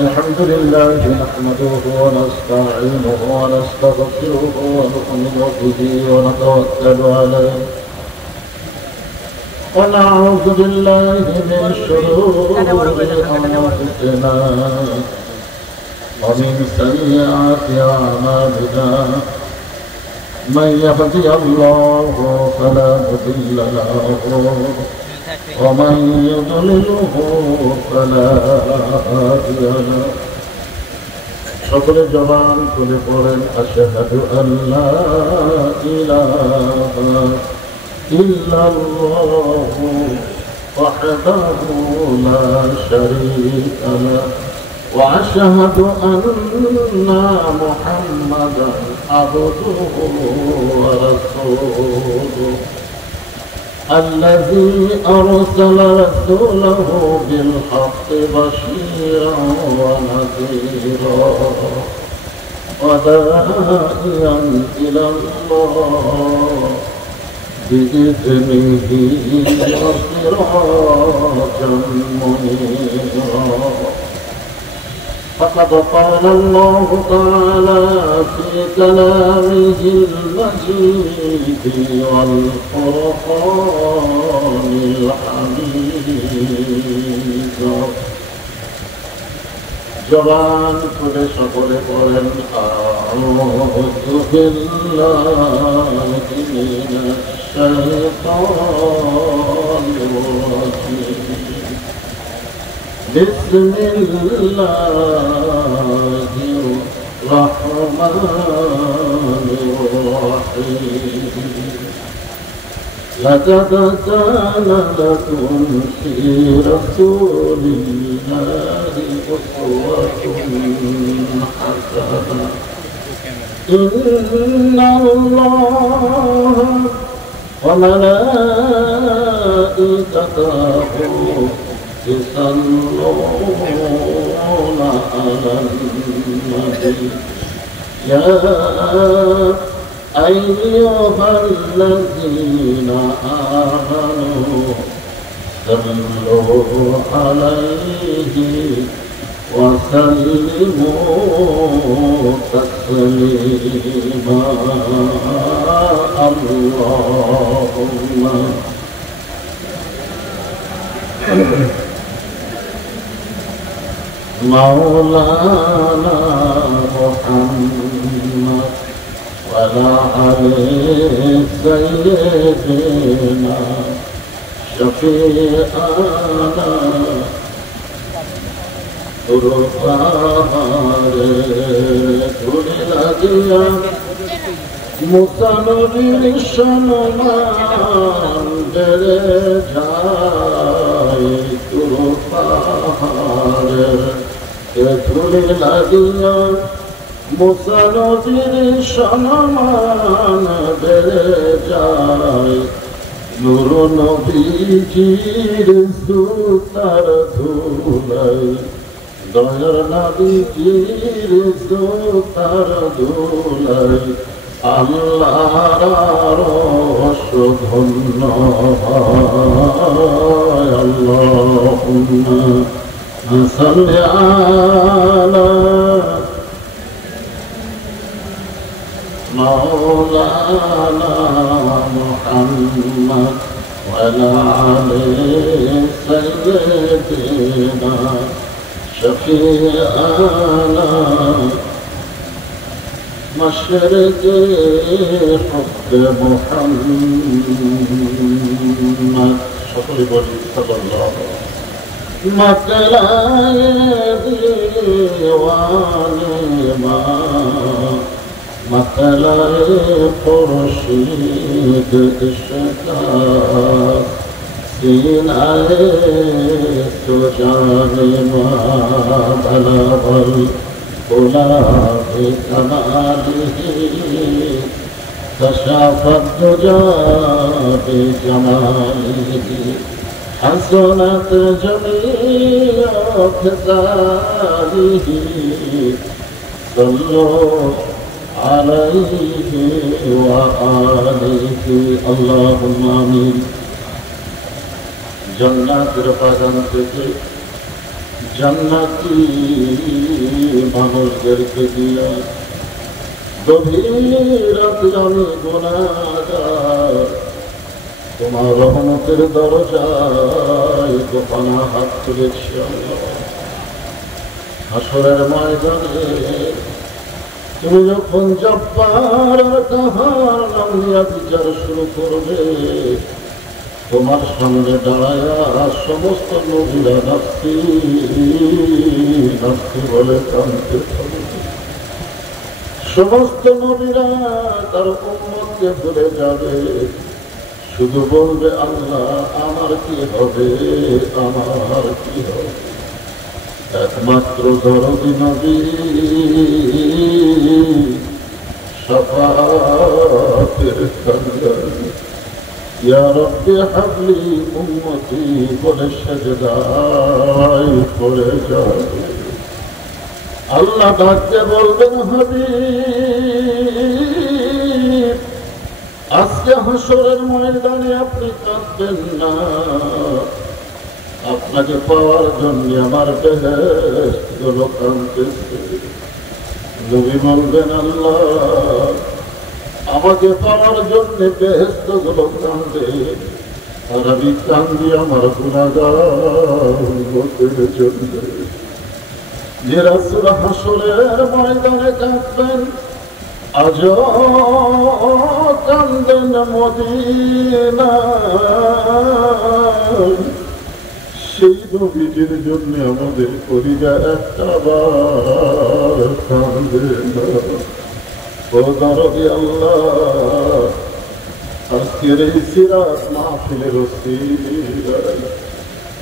الحمد لله نحمده ونستعينه ونستغفره ونؤمن به ونتوكل عليه ونعوذ بالله من شرور أنفسنا ومن سيئات أعمالنا من يهدي الله فلا مضل له ومن يضلله فلا هادي له সকল জবান খুলে পড়েন আশহাদু আল্লা ইলাহা ইল্লাল্লাহু ওয়াহদাহু লা শারীকা লাহু ওয়া আশহাদু আন্না মুহাম্মাদান আবদুহু ওয়া রাসূলুহু الذي أرسل رسوله بالحق بشيرا ونذيرا وداعيا إلى الله بإذنه وسراجا منيرا فقد قال الله تعالى في كلامه المجيد والقرآن الحميد جوان كل شكر قرن أعوذ بالله من الشيطان الرجيم بسم الله الرحمن الرحيم لقد كان لكم في رسول الله أسوة حسنة إن الله وملائكته يصلون على النبي يا أيها الذين آمنوا صلوا عليه وسلموا تسليما اللهم مولانا محمد وعلى آل سيدنا شفيعنا دربار كل الأديان মুসানবীর সম্মান বেড়ে যায় তুলো পাহাড়ের ধুলি লাগিয়া মুসানবীর সম্মান বেড়ে যায় নূর নবীজির সুতার ধুলাই দয়ার নবীজির সুতার ধুলাই আল্লাহর আরশ ধন্য হয় আল্লাহুম্মা সাল্লি আলা মাওলানা মুহাম্মদ ওয়া আলা আলি সাইয়্যিদিনা শাফিআনা مشرق حب محمد সকলে বলি সাল্লাল্লাহু মতলায়ে দিওয়ানে মা মতলায়ে খুরশিদ ইশকা সিনায়ে তো জানে মা বলবল ولا بكماله كشف الدجى بجماله حسنت جميع خصاله صلوا عليه وآله اللهم آمين জান্নাতের বাগান থেকে জান্নাতি মানুষদেরকে দিয়ে গভীর রাতে আমি গুনাহগার তোমার রহমতের দরজায় গোপনা হাত তুলেছি হাসরের ময়দানে তুমি যখন জব্বার আর কাহার নাম নিয়ে বিচার শুরু করবে তোমার সামনে দাঁড়ায়া সমস্ত নবীরা নাফসি নাফসি বলে কাঁদতে থাকবে। সমস্ত নবীরা তার উম্মতকে ভুলে যাবে, শুধু বলবে আল্লাহ আমার কি হবে, আমার কি হবে। একমাত্র দরদি নবী শাফাতের কান্দার ইয়া রব্বি হাবলি উম্মতি বলে সেজদায় পড়ে যাবে। আল্লাহ ডাকতে বলবেন হাবিব আজকে হাসরের ময়দানে আপনি কাঁদবেন না, আপনাকে পাওয়ার জন্য আমার বেহেশত গুলো কাঁদতেছে। নবী বলবেন আল্লাহ আমাকে পাওয়ার জন্য বেহেশত গুলো কাঁদে, আর আমি কান্দি আমার গুনাহগারদের জন্য। যে রাসূল হাসরের ময়দানে কাঁদবেন আজ কান্দেন মদিনা, সেই নবীজির জন্য আমাদের কলিজা একটা বার কাঁদে না। ও দরদি আল্লাহ আজকের এই সিরাত মাহফিলের ওসিলায়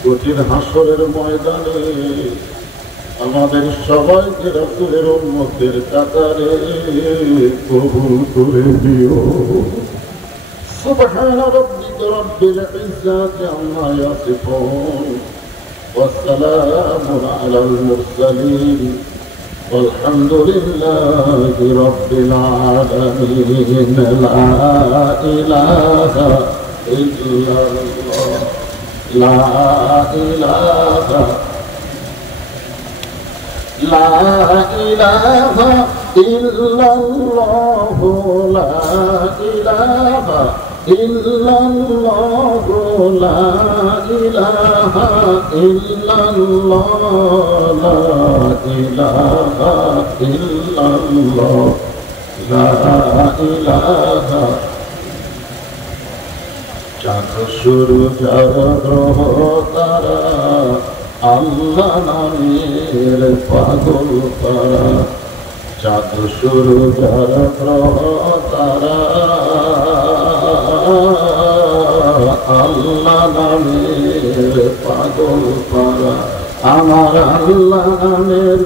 কঠিন হাসরের ময়দানে আমাদের সবাইকে রাসূলের উম্মতের কাতারে কবুল করে দিও। সুবহান রাব্বিকা রাব্বিল ইজ্জাতি আম্মা ইয়াসিফুন ওয়া সালামুন আলাল মুরসালিন والحمد لله رب العالمين. لا إله إلا الله لا إله لا إله إلا الله لا إله إلا الله لا إله إلا الله لا إله إلا الله لا إله। চাঁদ সূরজ গ্রহ তারা আল্লাহ নামের পাগল পারা, চাঁদ সূরজ গ্রহ তারা আল্লাহ নামের পাগল পারা। আমার আল্লাহ নামের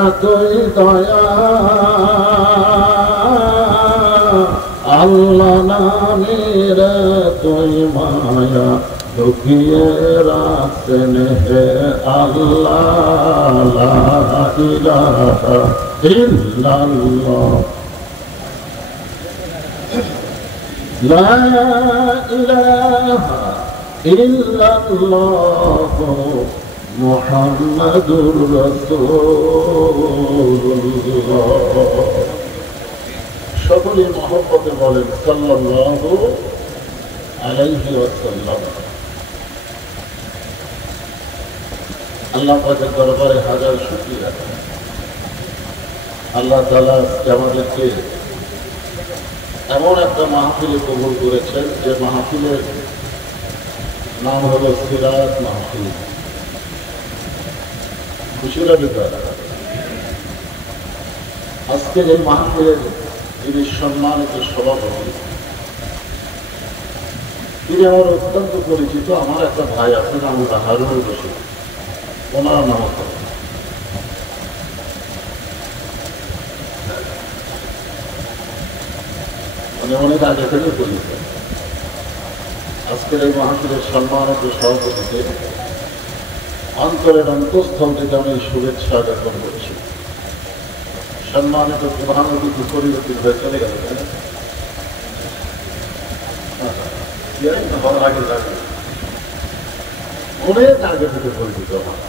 এতই দয়া, আল্লাহ নামের এতই মায়া, লুকিয়ে রাখছেন হে আল্লাহ। লা ইলাহা ইল্লাল্লাহ লা ইলাহা ইল্লাল্লাহ মুহাম্মাদুর রাসূলুল্লাহ। সকলে মহব্বতে বলেন সাল্লাল্লাহু আলাইহি ওয়াসাল্লাম। আল্লাহ পাকের দরবারে হাজার শুকরিয়া। আল্লাহ তাআলা আমাদেরকে এমন একটা মাহফিলে কবুল করেছেন যে মাহফিলের নাম হলো সিরাত মাহফিল। খুশি লাগে তারা। আজকের এই মাহফিলের যিনি সম্মানিত সভাপতি, তিনি আমার অত্যন্ত পরিচিত। আমার একটা ভাই আছে নাম হারুন রশিদ, ওনার নাম মানে অনেক আগে থেকে পরিচিত। আজকের এই মাহফিলের সম্মানিত সভাপতিকে অন্তরের অন্তঃস্থল থেকে আমি শুভেচ্ছা জ্ঞাপন করছি। সম্মানিত প্রধান অতিথি পরিবর্তিত হয়ে চলে গেল, হওয়ার আগে যাবে অনেক আগে থেকে পরিচিত হয়।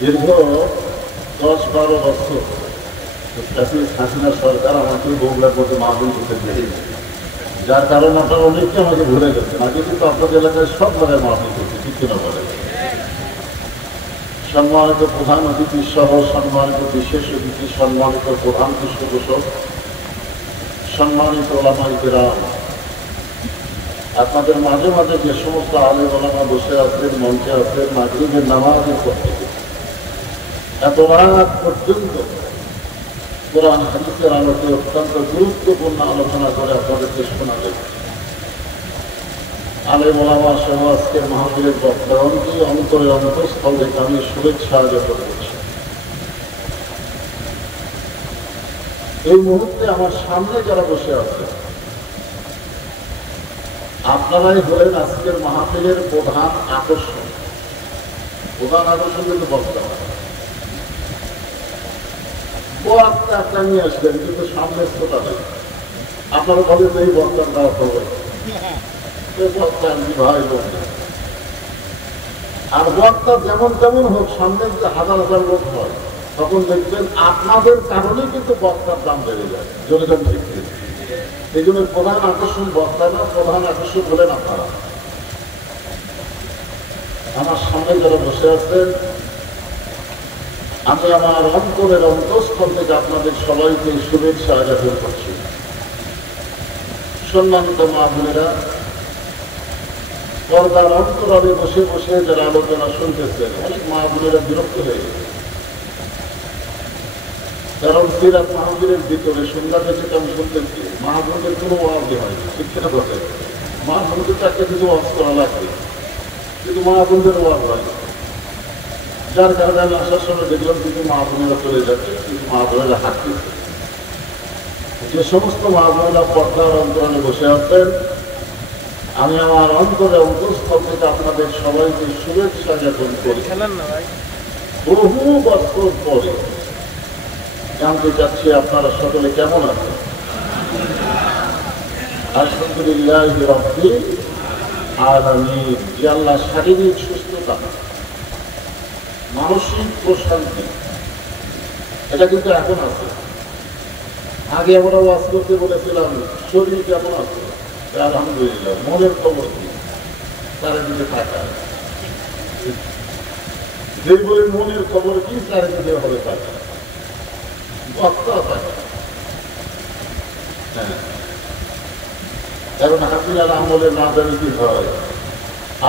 দীর্ঘ 10-12 বছর হাসিনা সরকার আমাকে বগুড়ার মধ্যে মাহফিল করতে দিয়েছে, যার কারণে আপনারা অনেককে আমাকে ভুলে গেছেন। আগে কিন্তু আপনাদের এলাকায় সব জায়গায় মাহফিল করছে, ঠিক কিনা বলে। সম্মানিত প্রধান অতিথি সহ সম্মানিত বিশেষ অতিথি, সম্মানিত প্রধান পৃষ্ঠপোষক, সম্মানিত ওলামায়ে কেরাম, আপনাদের মাঝে মাঝে যে সমস্ত আলেম ওলামা বসে আছেন, মঞ্চে আছেন, মাগরিবের নামাজের পর থেকে এত রাত পর্যন্ত কোরআন হাদিসের আলোকে অত্যন্ত গুরুত্বপূর্ণ আলোচনা করে আপনাদেরকে শোনাবেন। আলেম ওলামা সহ আজকের মাহফিলের বক্তাগণকে অন্তরের অন্তঃস্থল থেকে আমি শুভেচ্ছা জ্ঞাপন করছি। এই মুহূর্তে আমার সামনে যারা বসে আছে, আপনারাই হলেন আজকের মাহফিলের প্রধান আকর্ষণ। প্রধান আকর্ষণ কিন্তু বক্তা বক্তা একটা নিয়ে আসবেন, কিন্তু সামনে শ্রোতা নেই। আপনারা বলেন এই বক্তার দেওয়া হবে, ভাই লোক। আর বক্তা যেমন তেমন হোক, সামনে যদি হাজার হাজার লোক হয়, তখন দেখবেন আপনাদের কারণেই কিন্তু বক্তার দাম বেড়ে যায়। জনগণ ঠিক ঠিক। এই জন্য প্রধান আকর্ষণ বক্তা না, প্রধান আকর্ষণ হলেন আপনারা। আমার সামনে যারা বসে আছেন, আমি আমার অন্তরের অন্তঃস্থল থেকে আপনাদের সবাইকে শুভেচ্ছা জ্ঞাপন করছি। সম্মানিত মা বোনেরা, পর্দার অন্তরালে বসে বসে যারা আলোচনা শুনতেছেন, অনেক মা বোনেরা বিরক্ত হয়ে গেছে। কারণ সিরাত মাহফিলের ভিতরে সন্ধ্যা থেকে আমি শুনতেছি মাহফিলের কোনো ওয়াজ হয় না, ঠিক কিনা বলতে। মাহফিলকে একটা কিছু ওয়াজ করা লাগবে, কিন্তু মাহফিলের ওয়াজ হয় না। যার কারণে আমি আসার সময় দেখলাম কিন্তু মাহফিলেরা চলে যাচ্ছে, কিন্তু মাহফিলেরা হাঁটতেছে। যে সমস্ত মাহফিলেরা পর্দার অন্তরালে বসে আছেন, আমি আমার অন্তরে অন্তঃস্থল থেকে আপনাদের সবাইকে শুভেচ্ছা জ্ঞাপন করি। বহু বছর পরে জানতে চাচ্ছি আপনারা সকলে কেমন আছেন। আলহামদুলিল্লাহ রাব্বিল আলামিন। যে আল্লাহ শারীরিক সুস্থতা, মানসিক প্রশান্তি, এটা কিন্তু এখন আছে। আগে আমরা ওয়াজ করতে বলেছিলাম শরীর কেমন আছে, আলহামদুলিল্লাহ। মনের খবর কি, চারিদিকে তাকায়। যে বলে মনের খবর কি, চারিদিকে হবে তাকায়, বক্তা তাকায়। হ্যাঁ, এখন হাসিনার আমলে না জানি কি হয়,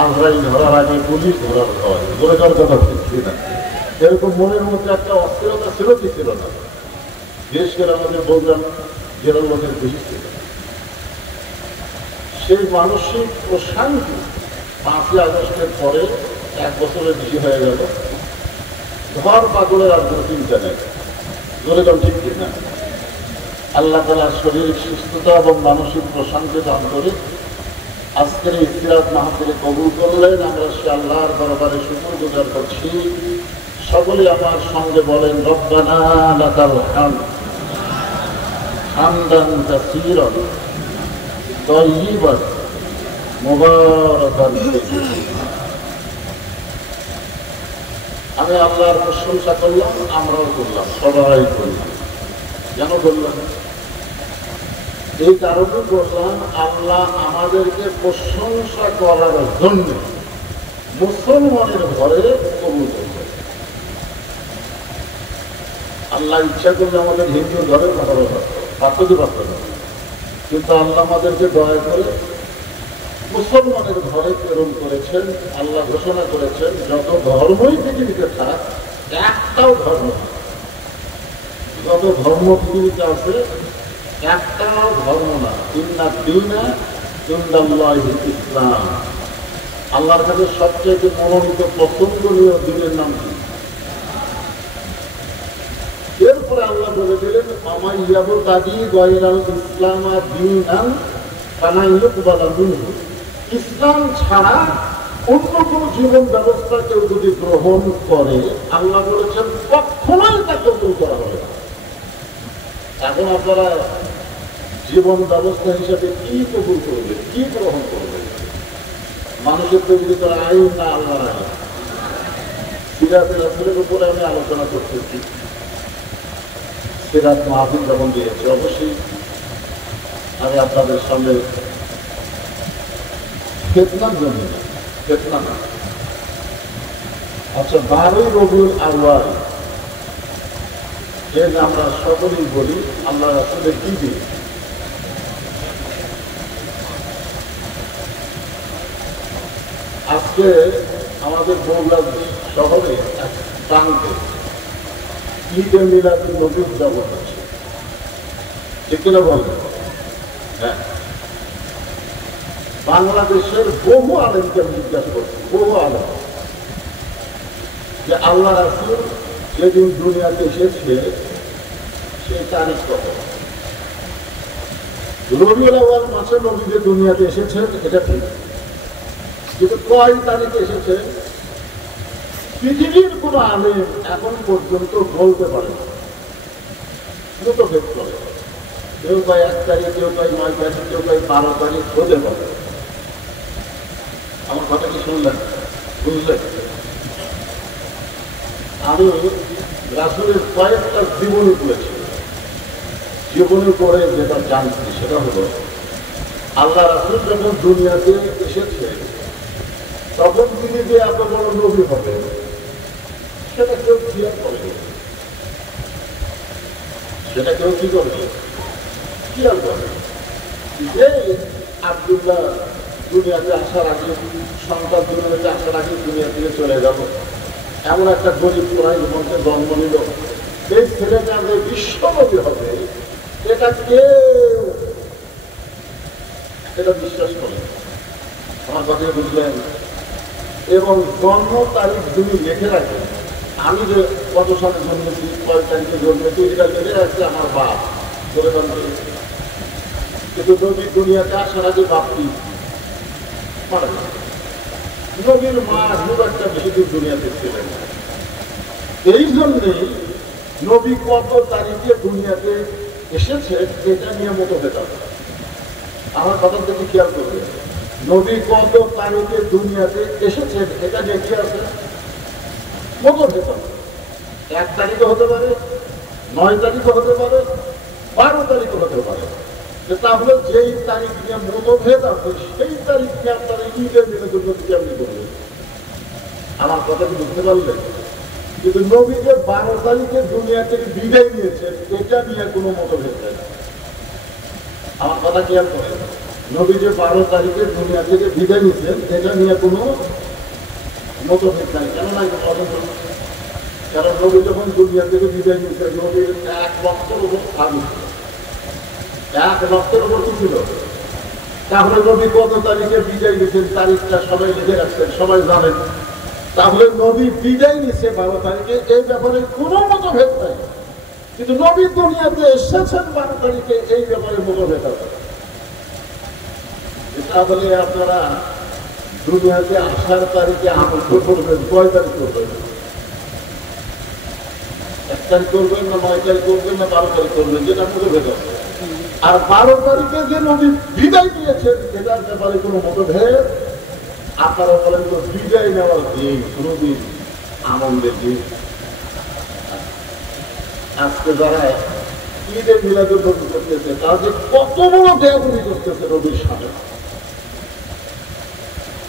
আজরাইল ধরার আগে পুলিশ ধরার হয়, ধরে যাওয়ার কথা ঠিক না। এরকম মনের মধ্যে একটা অস্থিরতা ছিল কি ছিল না? বিশেষ করে আমাদের বললাম জেলার লোকের বেশি ছিল। সেই মানসিক প্রশান্তি 5ই আগস্টের পরে 1 বছরের বেশি হয়ে গেল। ঘর পাগলের আর কোনো চিন্তা নেই, ধরে যাও ঠিক কিনা। আল্লাহ তাআলা শারীরিক সুস্থতা এবং মানসিক প্রশান্তি দান করে আজকের এই সিরাত মাহফিলে কবুল করলেন। আমরা সে আল্লাহর দরবারে শুকরগুজার করছি। সকলে আমার সঙ্গে বলেন, রব্বানা লাকাল হামদ হামদান কাসীরান তাইয়িবান মুবারাকান ফীহি। আমি আল্লাহর প্রশংসা করলাম, আমরাও করলাম, সবাই করলাম। কেন করলাম? এই কারণে করলাম, আল্লাহ আমাদেরকে প্রশংসা করার জন্য মুসলমানের ঘরে কবুল করবে। আল্লাহ ইচ্ছা করলে আমাদের হিন্দু ঘরে পাঠাতে পারত না, কিন্তু আল্লাহ আমাদেরকে দয়া করে মুসলমানের ঘরে প্রেরণ করেছেন। আল্লাহ ঘোষণা করেছেন, যত ধর্মই পৃথিবীতে থাক, একটাও ধর্ম, যত ধর্ম পৃথিবীতে আছে একটাও ধর্ম না, ইন্না দীনা ইনদাল্লাহিল ইসলাম। আল্লাহর কাছে সবচেয়ে মনোনীত পছন্দনীয় দিনের নাম কি? এরপরে আল্লাহ বলে দিলেন, আমাইয়াবতাগি গায়রাল ইসলাম দীনান ফালা ইউকবালা মিনহু। ইসলাম ছাড়া অন্য কোন জীবন ব্যবস্থা কেউ যদি গ্রহণ করে, আল্লাহ বলেছেন কখনোই তা কবুল করা হবে না। এখন আপনারা জীবন ব্যবস্থা হিসেবে কি কবুল করবে, কি গ্রহণ করবে? মানুষের তৈরি করা আইন না আল্লাহর আইন? সিরাত রাসূলের উপরে আমি আলোচনা করতেছি। সিরাত মাহফিল যখন দিয়েছি, অবশ্যই আমি আপনাদের সামনে ফিতনার জন্য, ফিতনা না। আচ্ছা, 12ই রবিউল আউয়াল এর আমরা সকলেই বলি আল্লাহ রাসূলের ঈদ। আজকে আমাদের বগুড়া শহরে এক প্রান্তে ঈদে মিলাদুন নবী উদযাপন হচ্ছে, ঠিক কিনা বলবেন? হ্যাঁ, বাংলাদেশের বহু আলেমকে জিজ্ঞাসা করছি, বহু আলেম, যে আল্লাহ রাসূল যেদিন দুনিয়াতে এসেছে সেই তারিখ কত? রবিউল আউয়াল মাসে নবী যে দুনিয়াতে এসেছে এটা ঠিক, কিন্তু কয় তারিখে এসেছে পৃথিবীর কোন আলেম এখন পর্যন্ত বলতে পারে না। দুটো ভেদ করে, কেউ কয় 1 তারিখ, কেউ কয় 9 তারিখ, কেউ কয় 12 তারিখ হতে পারে। আমার কথা কি শুনলেন? বুঝলেন? আমি রাসূলের কয়েকটা জীবনী পড়েছি, জীবনী পড়ে যেটা জানছি সেটা হলো আল্লাহ রাসূল যখন দুনিয়াতে এসেছে তখন তিনি যে এত বড় নবী হবে সেটা কেউ খেয়াল করেনি, সেটা কেউ কি করবে? খেয়াল করবে যে আব্দুল্লাহ দুনিয়াতে আসার আগে, সন্তান দুনিয়াতে আসার আগে দুনিয়া থেকে চলে গেল, এমন একটা গরিব কুরাইশ বংশে জন্ম নিল, এই ছেলেটা যে বিশ্ব নবী হবে এটা কেউ এটা বিশ্বাস করে। আমার কথা বুঝলেন? এবং জন্ম তারিখ যিনি লিখে রাখেন, আমি যে কত সালে জন্মেছি, কয় তারিখে জন্মেছি, এটা লিখে রাখছে আমার বাপ করে জন্মে। কিন্তু নবী দুনিয়াতে আসার আগে বাপটি মারা গেছে। নবীর মা খুব একটা বেশি দিন দুনিয়াতে ছিলেন না, এই জন্যেই নবী কত তারিখে দুনিয়াতে এসেছে এটা নিয়ে মতভেদ আছে। আমার কথা থেকে খেয়াল করবে, নবী কত তারিখে দুনিয়াতে এসেছে এটা নিয়ে কি আছে? মতভেদ আছে। 1 তারিখে হতে পারে, 9 তারিখে হতে পারে, 12 তারিখে হতে পারে। তাহলে যেই তারিখ নিয়ে মতভেদ আছে সেই তারিখ নিয়ে আপনারা ঈদের দিনের জন্য কেমনি করবেন? আমার কথা কি বুঝতে পারলেন? কিন্তু নবী যে 12 তারিখে দুনিয়া থেকে বিদায় নিয়েছেন এটা নিয়ে কোনো মতভেদ নেই। আমার কথা খেয়াল করেন, নবী যে 12 তারিখে দুনিয়া থেকে বিদায় নিয়েছেন এটা নিয়ে কোনো মতভেদ নাই। কেন নাই? কারণ নবী যখন দুনিয়া থেকে বিদায় নিয়েছেন নবীর 1 লক্ষের উপর আলু, 1 লক্ষের উপর কি ছিল? তাহলে নবী কত তারিখে বিদায় নিয়েছেন তারিখটা সবাই লিখে রাখছেন, সবাই জানেন। তাহলে নবী বিদায় নিচ্ছে 12 তারিখে, এই ব্যাপারে কোনো মতভেদ নাই। কিন্তু নবী দুনিয়াতে এসেছেন 12 তারিখে, এই ব্যাপারে মতভেদ আছে। তাহলে আপনারা দুনিয়াতে আসার তারিখে আনন্দ করবেন, কয় তারিখ করবেন? 1 তারিখ করবেন না 9 তারিখ করবেন না 12 তারিখ করবেন, যেটা মতভেদ আছে। আর 12 তারিখে যে নবী বিদায় নিয়েছেন এটার ব্যাপারে কোনো মতভেদ। আপনারা বলেন তো বিদায় নেওয়ার দিন, কোনদিন আনন্দের দিন। আজকে যারা ঈদে মিলাদুন নবী করতেছে তারা যে কত বড় দেয়াগুলি করতেছে নবীর সামনে,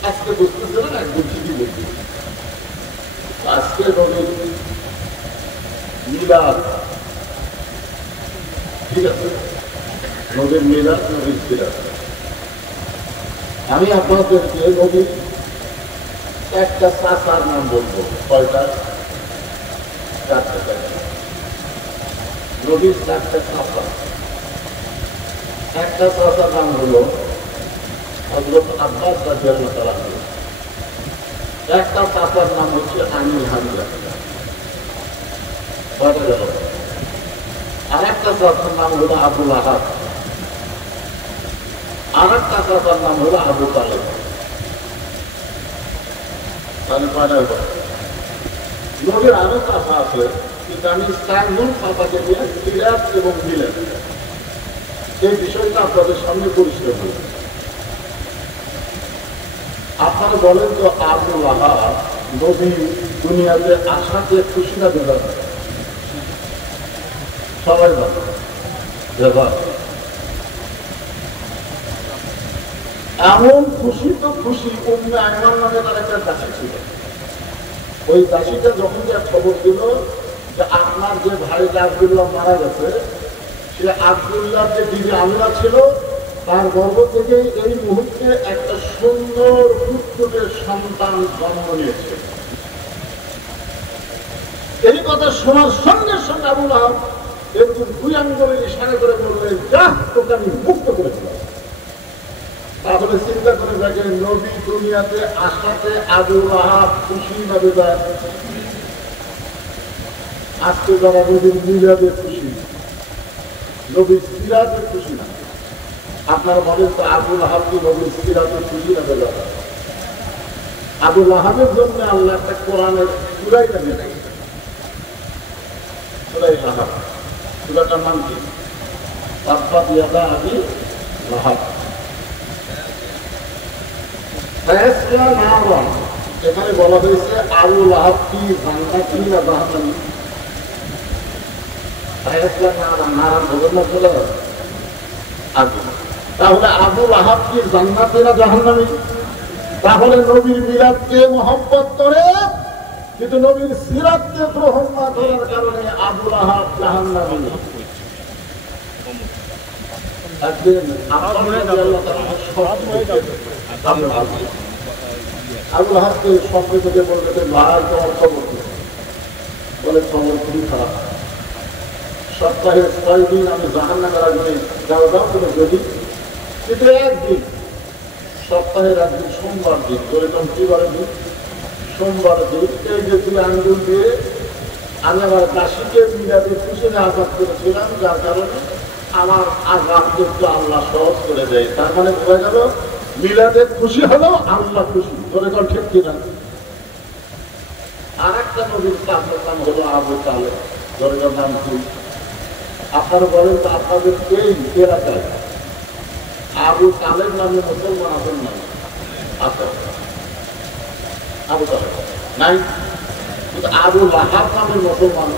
আজকে বুঝতেছে না। একদম ঠিকই বলছি, আজকে নবীর মিলাদ, ঠিক আছে, নবীর মিলাদ, নবীর সিরাত। আমি আপনাদেরকে নবীর একটা চাচার নাম বলবো। কয়টা? 4টা। নবীর 4টা চাচা। একটা চাচার নাম হলো হযরত আব্বাস রাদিয়াল্লাহু তাআলা। একটা চাচার নাম হচ্ছে আমির হামজা। কয়টা গেল? আর একটা চাচার নাম হলো আবুল আহাব। আর একটা চাচার নাম হলো আবু তালেব। তাহলে কয়টা হলো? নবীর আরো চাচা আছে, কিন্তু আমি 4 জন চাচাকে নিয়ে সিরাত এবং মিলাদ এই বিষয়টা আপনাদের সামনে পরিষ্কার করি। আপনারা বলেন তো আবু লাহাব নবী দুনিয়াতে আসাতে খুশি না বেজার? সবাই বলে বেজার। এমন খুশি তো খুশি, উম্মে আয়মান নামে তার একটা দাসী ছিল। ওই দাসীটা যখন খবর দিল যে আপনার যে ভাই আব্দুল্লাহ মারা গেছে, সে আব্দুল্লাহ যে দিদি আমিনা ছিল তার গর্ভ থেকে এই মুহূর্তে একটা সুন্দর পুত্রের সন্তান জন্ম নিয়েছে। এই কথা শোনার সঙ্গে সঙ্গে আবু লাহাব এরকম দুই আঙ্গুলের ইশারা করে বললেন, যা তোকে আমি মুক্ত করে দিলাম। তাহলে চিন্তা করে দেখেন, নবী দুনিয়াতে আসাতে আবু লাহাব খুশি না বেজার? আজকে যারা নবীর মিলাদে খুশি, নবীর সিরাতে খুশি না। আপনার বলেন তো আবু লাহাব কি নবীর সিরাতে খুশি না বেজার? আবু লাহাবের জন্য আল্লাহ একটা কোরআনের সূরা নামিয়ে রেখেছেন, সূরা লাহাব। সূরাটার নাম কি? তাব্বাত ইয়াদা আবি লাহাব। এখানে বলা হয়েছে আবু লাহাব কি জান্নাতি না জাহান্নামী? তাহলে আবু লাহাব কি জান্নাতি না জাহান্নামী? তাহলে নবীর মিলাদকে মহব্বত করে কিন্তু নবীর সিরাতকে গ্রহণ না করার কারণে আবু লাহাব জাহান্নামী। একদিন আবু লাহাবকে স্বপ্ন থেকে বলতে ভাই তোমার খবর কি? বলে খবর খুবই খারাপ। সপ্তাহে 6 দিন আমি জাহান্নামের আগুনে যাও যাও করে যদি, কিন্তু একদিন সপ্তাহের একদিন সোমবার দিন, বলেছিলাম কি বারে দিন? সোমবার দিন। এই যে 2 আঙ্গুল দিয়ে আমি আমার দাসীকে মিলাদে খুশিতে আঘাত করেছিলাম, যার কারণে আমার আঘাত একটু আল্লাহ সহজ করে দেয়। তার মানে বোঝা গেল মিলাদে খুশি হলো আল্লাহ খুশি। বলেছেন ঠিক কিনা? আর একটা নবীর কাজের নাম হলো আবু তালেব। দরজার নাম কি? আপনারা বলেন তো আপনাদের এই এলাকায় আবু তালেব নামে মুসলমান আছেন না? আছে। আবু তালেব নাই, কিন্তু আবু লাহাব নামে মুসলমান।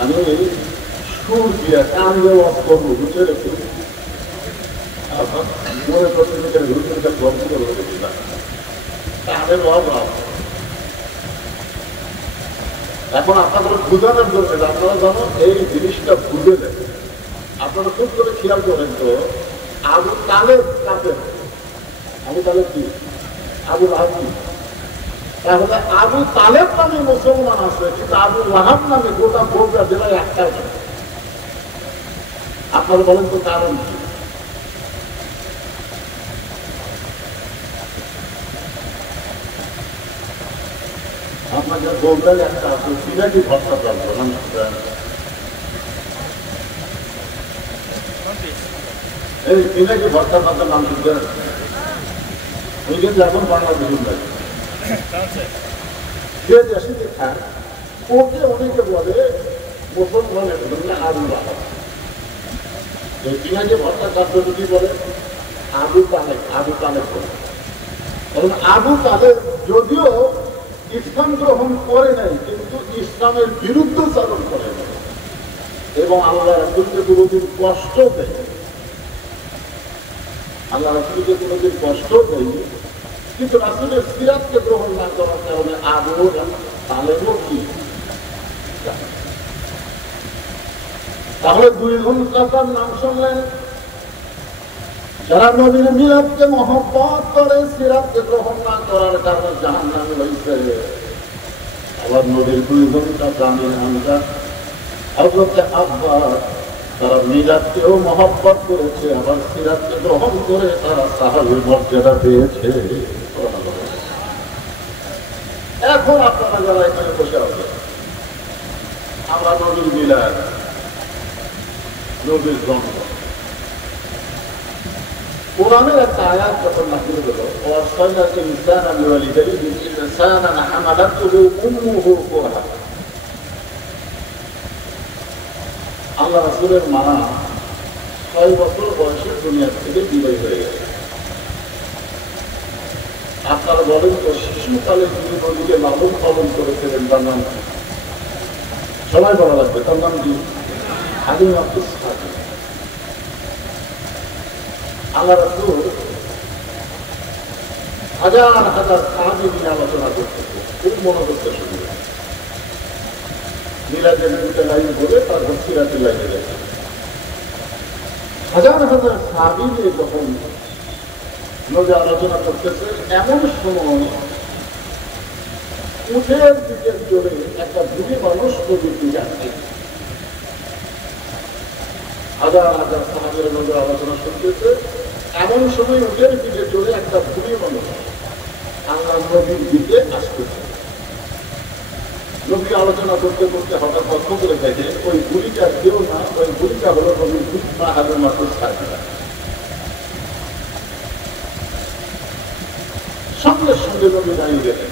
আমি সুর দিয়ে কান দেওয়া করবো, বুঝে রেখে মনে করতে গল্প করে রেখেছিলাম কানের অভাব। এখন আপনাদের বুঝানোর জন্য আপনারা জানো এই জিনিসটা বুঝে দেন। আপনারা খুব করে খেয়াল করেন তো আবু তালেব কাছে, আবু তালেব কি? আবু লাহাব কি? তাহলে আবু তালেব নামে মুসলমান আছে, কিন্তু আবু লাহাব নামে গোটা বগুড়া জেলায় একটাও নেই। আপনারা বলেন তো কারণ কি? আপনাদের বগুড়ায় একটা আছে পিনাকি ভট্টাচার্য, এই পিনাকি ভট্টাচার্যের নাম শুনতে উনি কিন্তু এখন বাংলাদেশের নাই। ওকে অনেকে বলে মুসলমানের জন্য আবু লাহাব। এই পিনাকি ভট্টাচার্য যদি বলে আবু তালেব, আবু তালেব বলে। কারণ আবু তালেব যদিও ইসলাম গ্রহণ করে নাই, কিন্তু ইসলামের বিরুদ্ধে চালন করে নাই এবং আল্লাহ রাসূলকে কোনোদিন কষ্ট দেয়, আল্লাহ রাসূলকে কোনোদিন কষ্ট দেয়নি, কিন্তু রাসূলের সিরাতকে গ্রহণ না করার কারণে আবু তালেবও কি? তাহলে 2 ঘন্টার নাম শুনলেন, যারা নবীর মিলাদকে মহব্বত করে সিরাতকে গ্রহণ না করার কারণে জাহান্নামী হয়েছে। আবার নবীর 2 ঘন্টা দামি হামজা হযরত আব্বাস, তারা মিলাদকেও মহব্বত করেছে, আবার সিরাতকে গ্রহণ করে তারা সাহাবীর মর্যাদা পেয়েছে। এখন আপনারা যারা এখানে বসে আছেন, আমরা নবীর মিলাদ, নবীর জন্ম, কোরআনের একটা আয়াত যখন নাযিল হলো, ওয়াসাইনাল ইনসানা বিওয়ালিদাইহি ইহসানান হামালাতুহু উম্মুহু কুরহা। আল্লাহ রাসূলের মা 6 বছর বয়সে দুনিয়া থেকে বিদায় হয়ে গেছে। আপনারা বলেন তো, শিশুকালে যিনি নবীকে লালন পালন করেছিলেন তার নাম কি? সবাই বলা লাগবে, তার নাম কি? হালিমা সাদিয়া। আল্লাহ রাসূল হাজার হাজার সাহাবী নিয়ে আলোচনা করতেছে, খুব মনোযোগের সঙ্গে। মিলাদের দুটো লাইন বলে তারপর সিরাতের লাইনে গেছে। হাজার হাজার সাহাবী নিয়ে যখন নবী আলোচনা করতেছে, এমন সময় উঠের দিকের জোরে একটা বুড়ি মানুষ নবীর দিকে আসছে। হাজার হাজার সাহাবীর নবী আলোচনা শুনতেছে, এমন সময় উঠের দিকে জোরে একটা বুড়ি মানুষ আল্লাহ নবীর দিকে আসতেছে। নবী আলোচনা করতে করতে হঠাৎ লক্ষ্য করে দেখে ওই বুড়িটা কেউ না, ওই বুড়িটা হলো নবীর মা হালিমা সাদিয়া। সঙ্গে সঙ্গে নবী দাঁড়িয়ে গেলেন।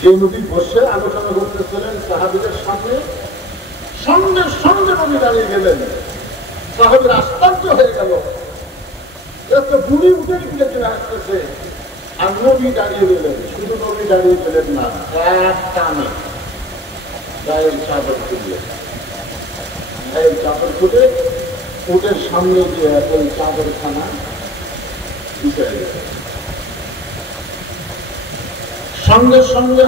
যে নবী বসে আলোচনা করতেছিলেন সাহাবীদের সামনে, সঙ্গে সঙ্গে নবী দাঁড়িয়ে গেলেন। সাহাবীর আশ্চর্য হয়ে গেল, একটা বুড়ি উঠে দিকে চলে আসতেছে আর নবী দাঁড়িয়ে গেলেন। শুধু নবী দাঁড়িয়ে গেলেন না, এক টানে গায়ের চাদর খুলে, গায়ের চাদর খুলে উটের সামনে দিয়ে ওই চাদরখানা বিছাই গেছে। সঙ্গে সঙ্গে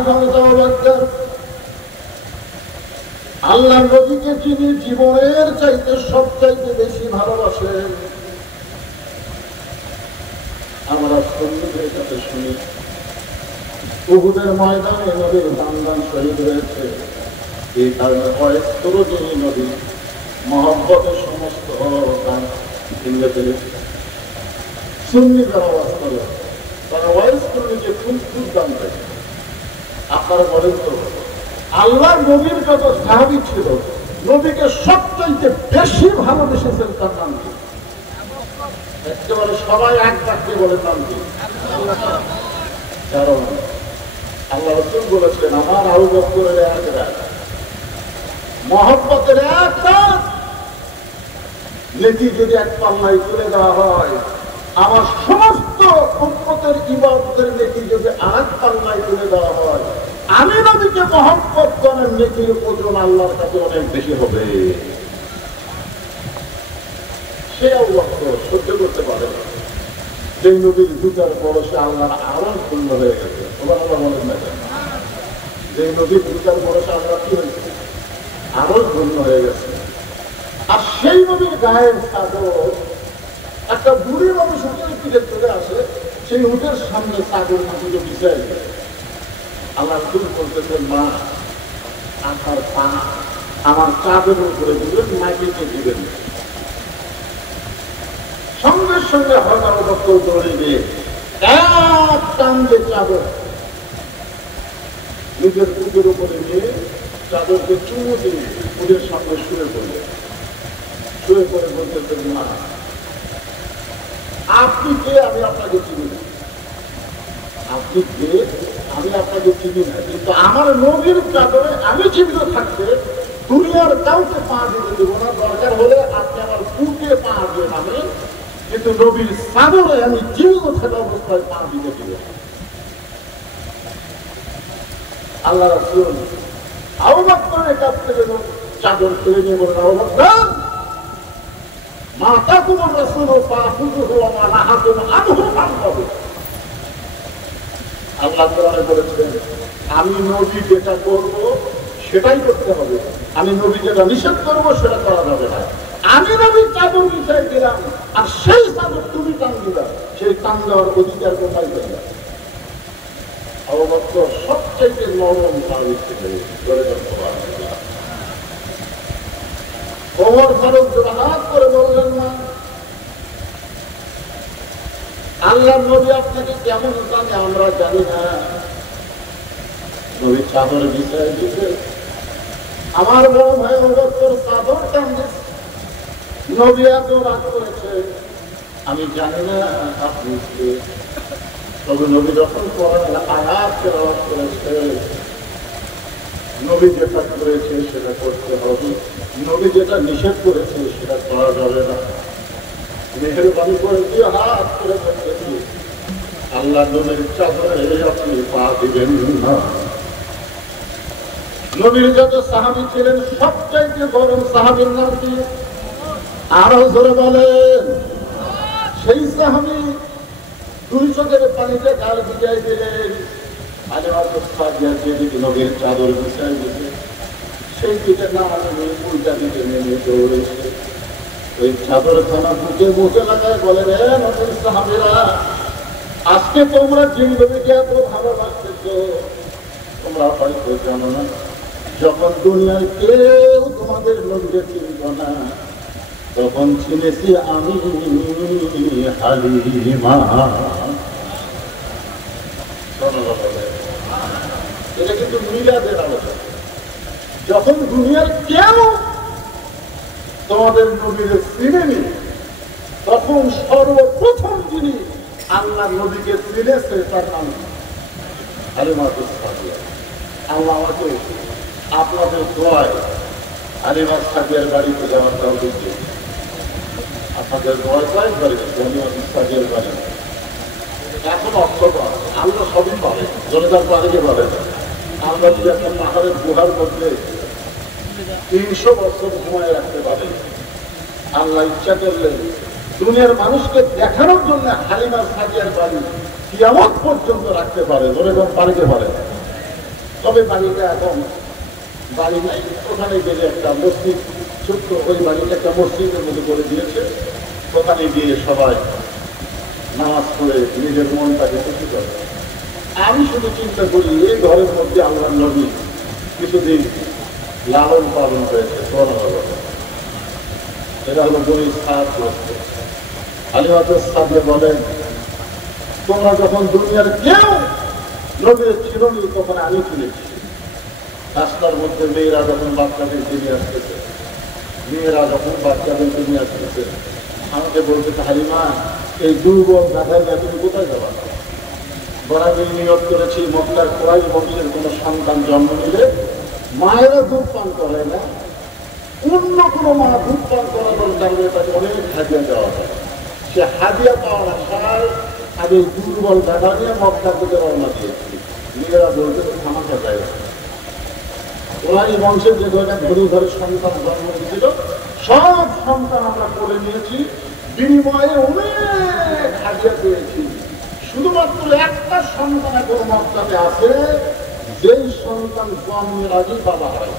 আল্লাহ নবীকে যিনি জীবনের চাইতে সবচাইতে বেশি ভালোবাসেন, আমরা সৈন্যদের কাছে শুনি উহুদের ময়দানে নবীর দান শহীদ হয়েছে। এই কারণে অস্ত্র যিনি নবী মহব্বতের সমস্ত দান কিনবে ফেলেছে। সুন্নি যারা আওয়াজ করে তারা অস্ত্র নিজে খুব খুব দান দেয়। আপনারা বলেন তো, আল্লাহ নবীর যত সাহাবী ছিল, নবীকে সবচাইতে বেশি ভালোবেসেছেন তার নাম কি? একেবারে সবাই এক বাক্যে বলে নাম কি? কারণ আল্লাহ রাসূল বলেছেন, আমার আবু বকরের এক রাত, মহব্বতের এক রাত নেকি যদি এক পাল্লায় তুলে দেওয়া হয়, আমার সমস্ত উম্মতের ইবাদতের নেকি যদি আরেক পাল্লায় তুলে দেওয়া হয়, আমি নবীকে মহব্বত করেন নেকির ওজন আল্লাহর কাছে অনেক বেশি হবে। সে আবু বকর সহ্য করতে পারে যে নবীর জুতার বরসে আল্লাহর আরো পূর্ণ হয়ে গেছে। ওবার আল্লাহ বলেন না কেন? যে নবীর জুতার বরসে আল্লাহ কি হয়েছে? আরো পূর্ণ হয়ে গেছে। আর সেই নবীর গায়ের চাদর একটা বুড়ি মানুষ উঠের দিকে চলে আসে, সেই উঠের সামনে চাদর মাটিকে বিছাই গেছে। আল্লাহ শুরু করতেছেন, মা আপনার পা আমার চাদরের উপরে দিবেন, মাটিতে দিবেন। সঙ্গে সঙ্গে হঠাৎ বক্তব্য দৌড়ে দিয়ে এক টান যে চাদর নিজের বুকের উপরে নিয়ে চাদরকে চুমু দিয়ে ওদের সামনে শুয়ে পড়লেন। শুয়ে পড়ে বলতেছেন, মা আপনি কে? আমি আপনাকে চিনি না। আপনি কে? আমি আপনাকে চিনি না, কিন্তু আমার নবীর চাদরে আমি জীবিত থাকতে দুনিয়ার কাউকে পা দিতে দেবো না। দরকার হলে আপনি আমার বুকে পা দিয়ে নামেন, কিন্তু নবীর চাদরে আমি জীবিত থাকা অবস্থায় পা দিতে দেব। আল্লাহ রাসূল আবু বকরের কাছ থেকে চাদর তুলে নিয়ে বলেন, আবু বকর মাতা তোমার রাসূল ফাখুযুহু ওয়া মা নাহাতুম আনহু ফানহু। আল্লাহ কোরআনে বলেছেন, আমি নবী যেটা করব সেটাই করতে হবে, আমি নবী যেটা নিষেধ করব সেটা করা যাবে না। আমি নবীর চাদর বিছাই দিলাম আর সেই চাদর তুমি টান দিলা, সেই টান দেওয়ার অধিকার কোথায় পেল? আবু বকর সবচেয়ে নরম সাহাবী ছিলেন। ওমর ফারুক জোড়হাত করে বললেন, না আল্লাহ নবী আপনাকে কেমন জানে আমরা জানি না। নবী চাদর বিছাই দিতে আমার বড় ভাই আবু বকর চাদর টান দিচ্ছে। নবী এত রাগ করেছে, আমি জানি না আপনি কে। তবে নবী যখন কোরআনের আয়াত তেলাওয়াত করেছে, নবী যেটা করেছে সেটা করতে হবে, নবী যেটা নিষেধ করেছে সেটা করা যাবে না। মেহেরবানি করে দিয়ে হাত করে করতে দিয়ে আল্লাহ নবীর চাদরে আপনি পা দিবেন না। নবীর যত সাহাবী ছিলেন সবচাইতে গরম সাহাবীর নাম কি? আরো জোরে বলেন। সেই সাহাবী 2 চোখের পানিতে গাল ভিজাই দিলেন, নবীর চাদর বিছাই দিতে, সেই দিকে না নেমে উল্টা দিকে নেমে দৌড়েছে। ওই চাদর খানা বুকে মুখে লাগায় বলেন, নবীর সাহাবীরা, আজকে তোমরা জিন নবীকে এত ভালোবাসতেছ, তোমরা হয়তো জানো না, যখন দুনিয়ায় কেউ তোমাদের নবীকে চিনত না, তখন চিনেছি আমি হালিমা। এটা কিন্তু মিলাদের আলোচনা। যখন দুনিয়ার কেউ তোমাদের নবীর চিনেনি, তখন সর্বপ্রথম যিনি আল্লাহ নবীকে চিনেছে তার নাম হালিমা সাদিয়া। আল্লাহ আমাকে আপনাদের দোয়ায় হালিমা সাদিয়ার বাড়িতে যাওয়ার তৌফিক দিন। আপনাদের দোয়ায় চাই বাড়িতে হালিমা সাদিয়ার বাড়ি এখন অক্ষত আছে, আল্লাহ সবই পাবে, জনতার বাড়িকে পাবে। আমরা যদি একটা পাহাড়ের গুহার মধ্যে 300 বছর ঘুমায় রাখতে পারি, আল্লাহ ইচ্ছা করলে দুনিয়ার মানুষকে দেখানোর জন্য হালিমা সাদিয়ার বাড়ি কিয়ামত পর্যন্ত রাখতে পারে, জনগণ বাড়িতে পারে। তবে বাড়িটা এখন বাড়ি নাই, ওখানে গেলে একটা মসজিদ, ছোট্ট ওই বাড়িটা একটা মসজিদের মধ্যে করে দিয়েছে, ওখানে গিয়ে সবাই নামাজ পড়ে নিজের মনটাকে খুশি করে। আমি শুধু চিন্তা করি, এই ঘরের মধ্যে আল্লাহ নবী কিছুদিন লালন পালন হয়েছে। এটা হলো বই সাত লাগছে। হালিমা সাদিয়া বলেন, তোমরা যখন দুনিয়ার কেউ নবীর ছিল নি, তখন আমি চিনেছি। রাস্তার মধ্যে মেয়েরা যখন বাচ্চাদেরকে নিয়ে আসতেছে, আমাকে বলতেছে, হালিমা, এই দুর্বল গাধা নিয়ে তুমি কোথায় যাবা? আমি নিয়ত করেছি, মক্কার কুরাইশ বংশের কোন সন্তান জন্ম নিলে মায়েরা দুধ পান করে না, অন্য কোনো মা দুধ পান করার জন্য তাকে অনেক হাদিয়া দেওয়া হয়। সে হাদিয়া পাওয়ার আশায় আমি দুর্বল গাধা নিয়ে মক্কার দিকে রওনা দিয়েছি। মেয়েরা বলতেছে থামাতে যায়। কুরাইশ বংশের যে কয়টা ধরে ধরে সন্তান জন্ম দিয়েছিল, সব সন্তান আমরা করে নিয়েছি, বিনিময়ে অনেক হাদিয়া পেয়েছি। শুধুমাত্র একটা সন্তান এখন মক্কাতে আছে, যেই সন্তান জন্মের আগেই বাবা হয়।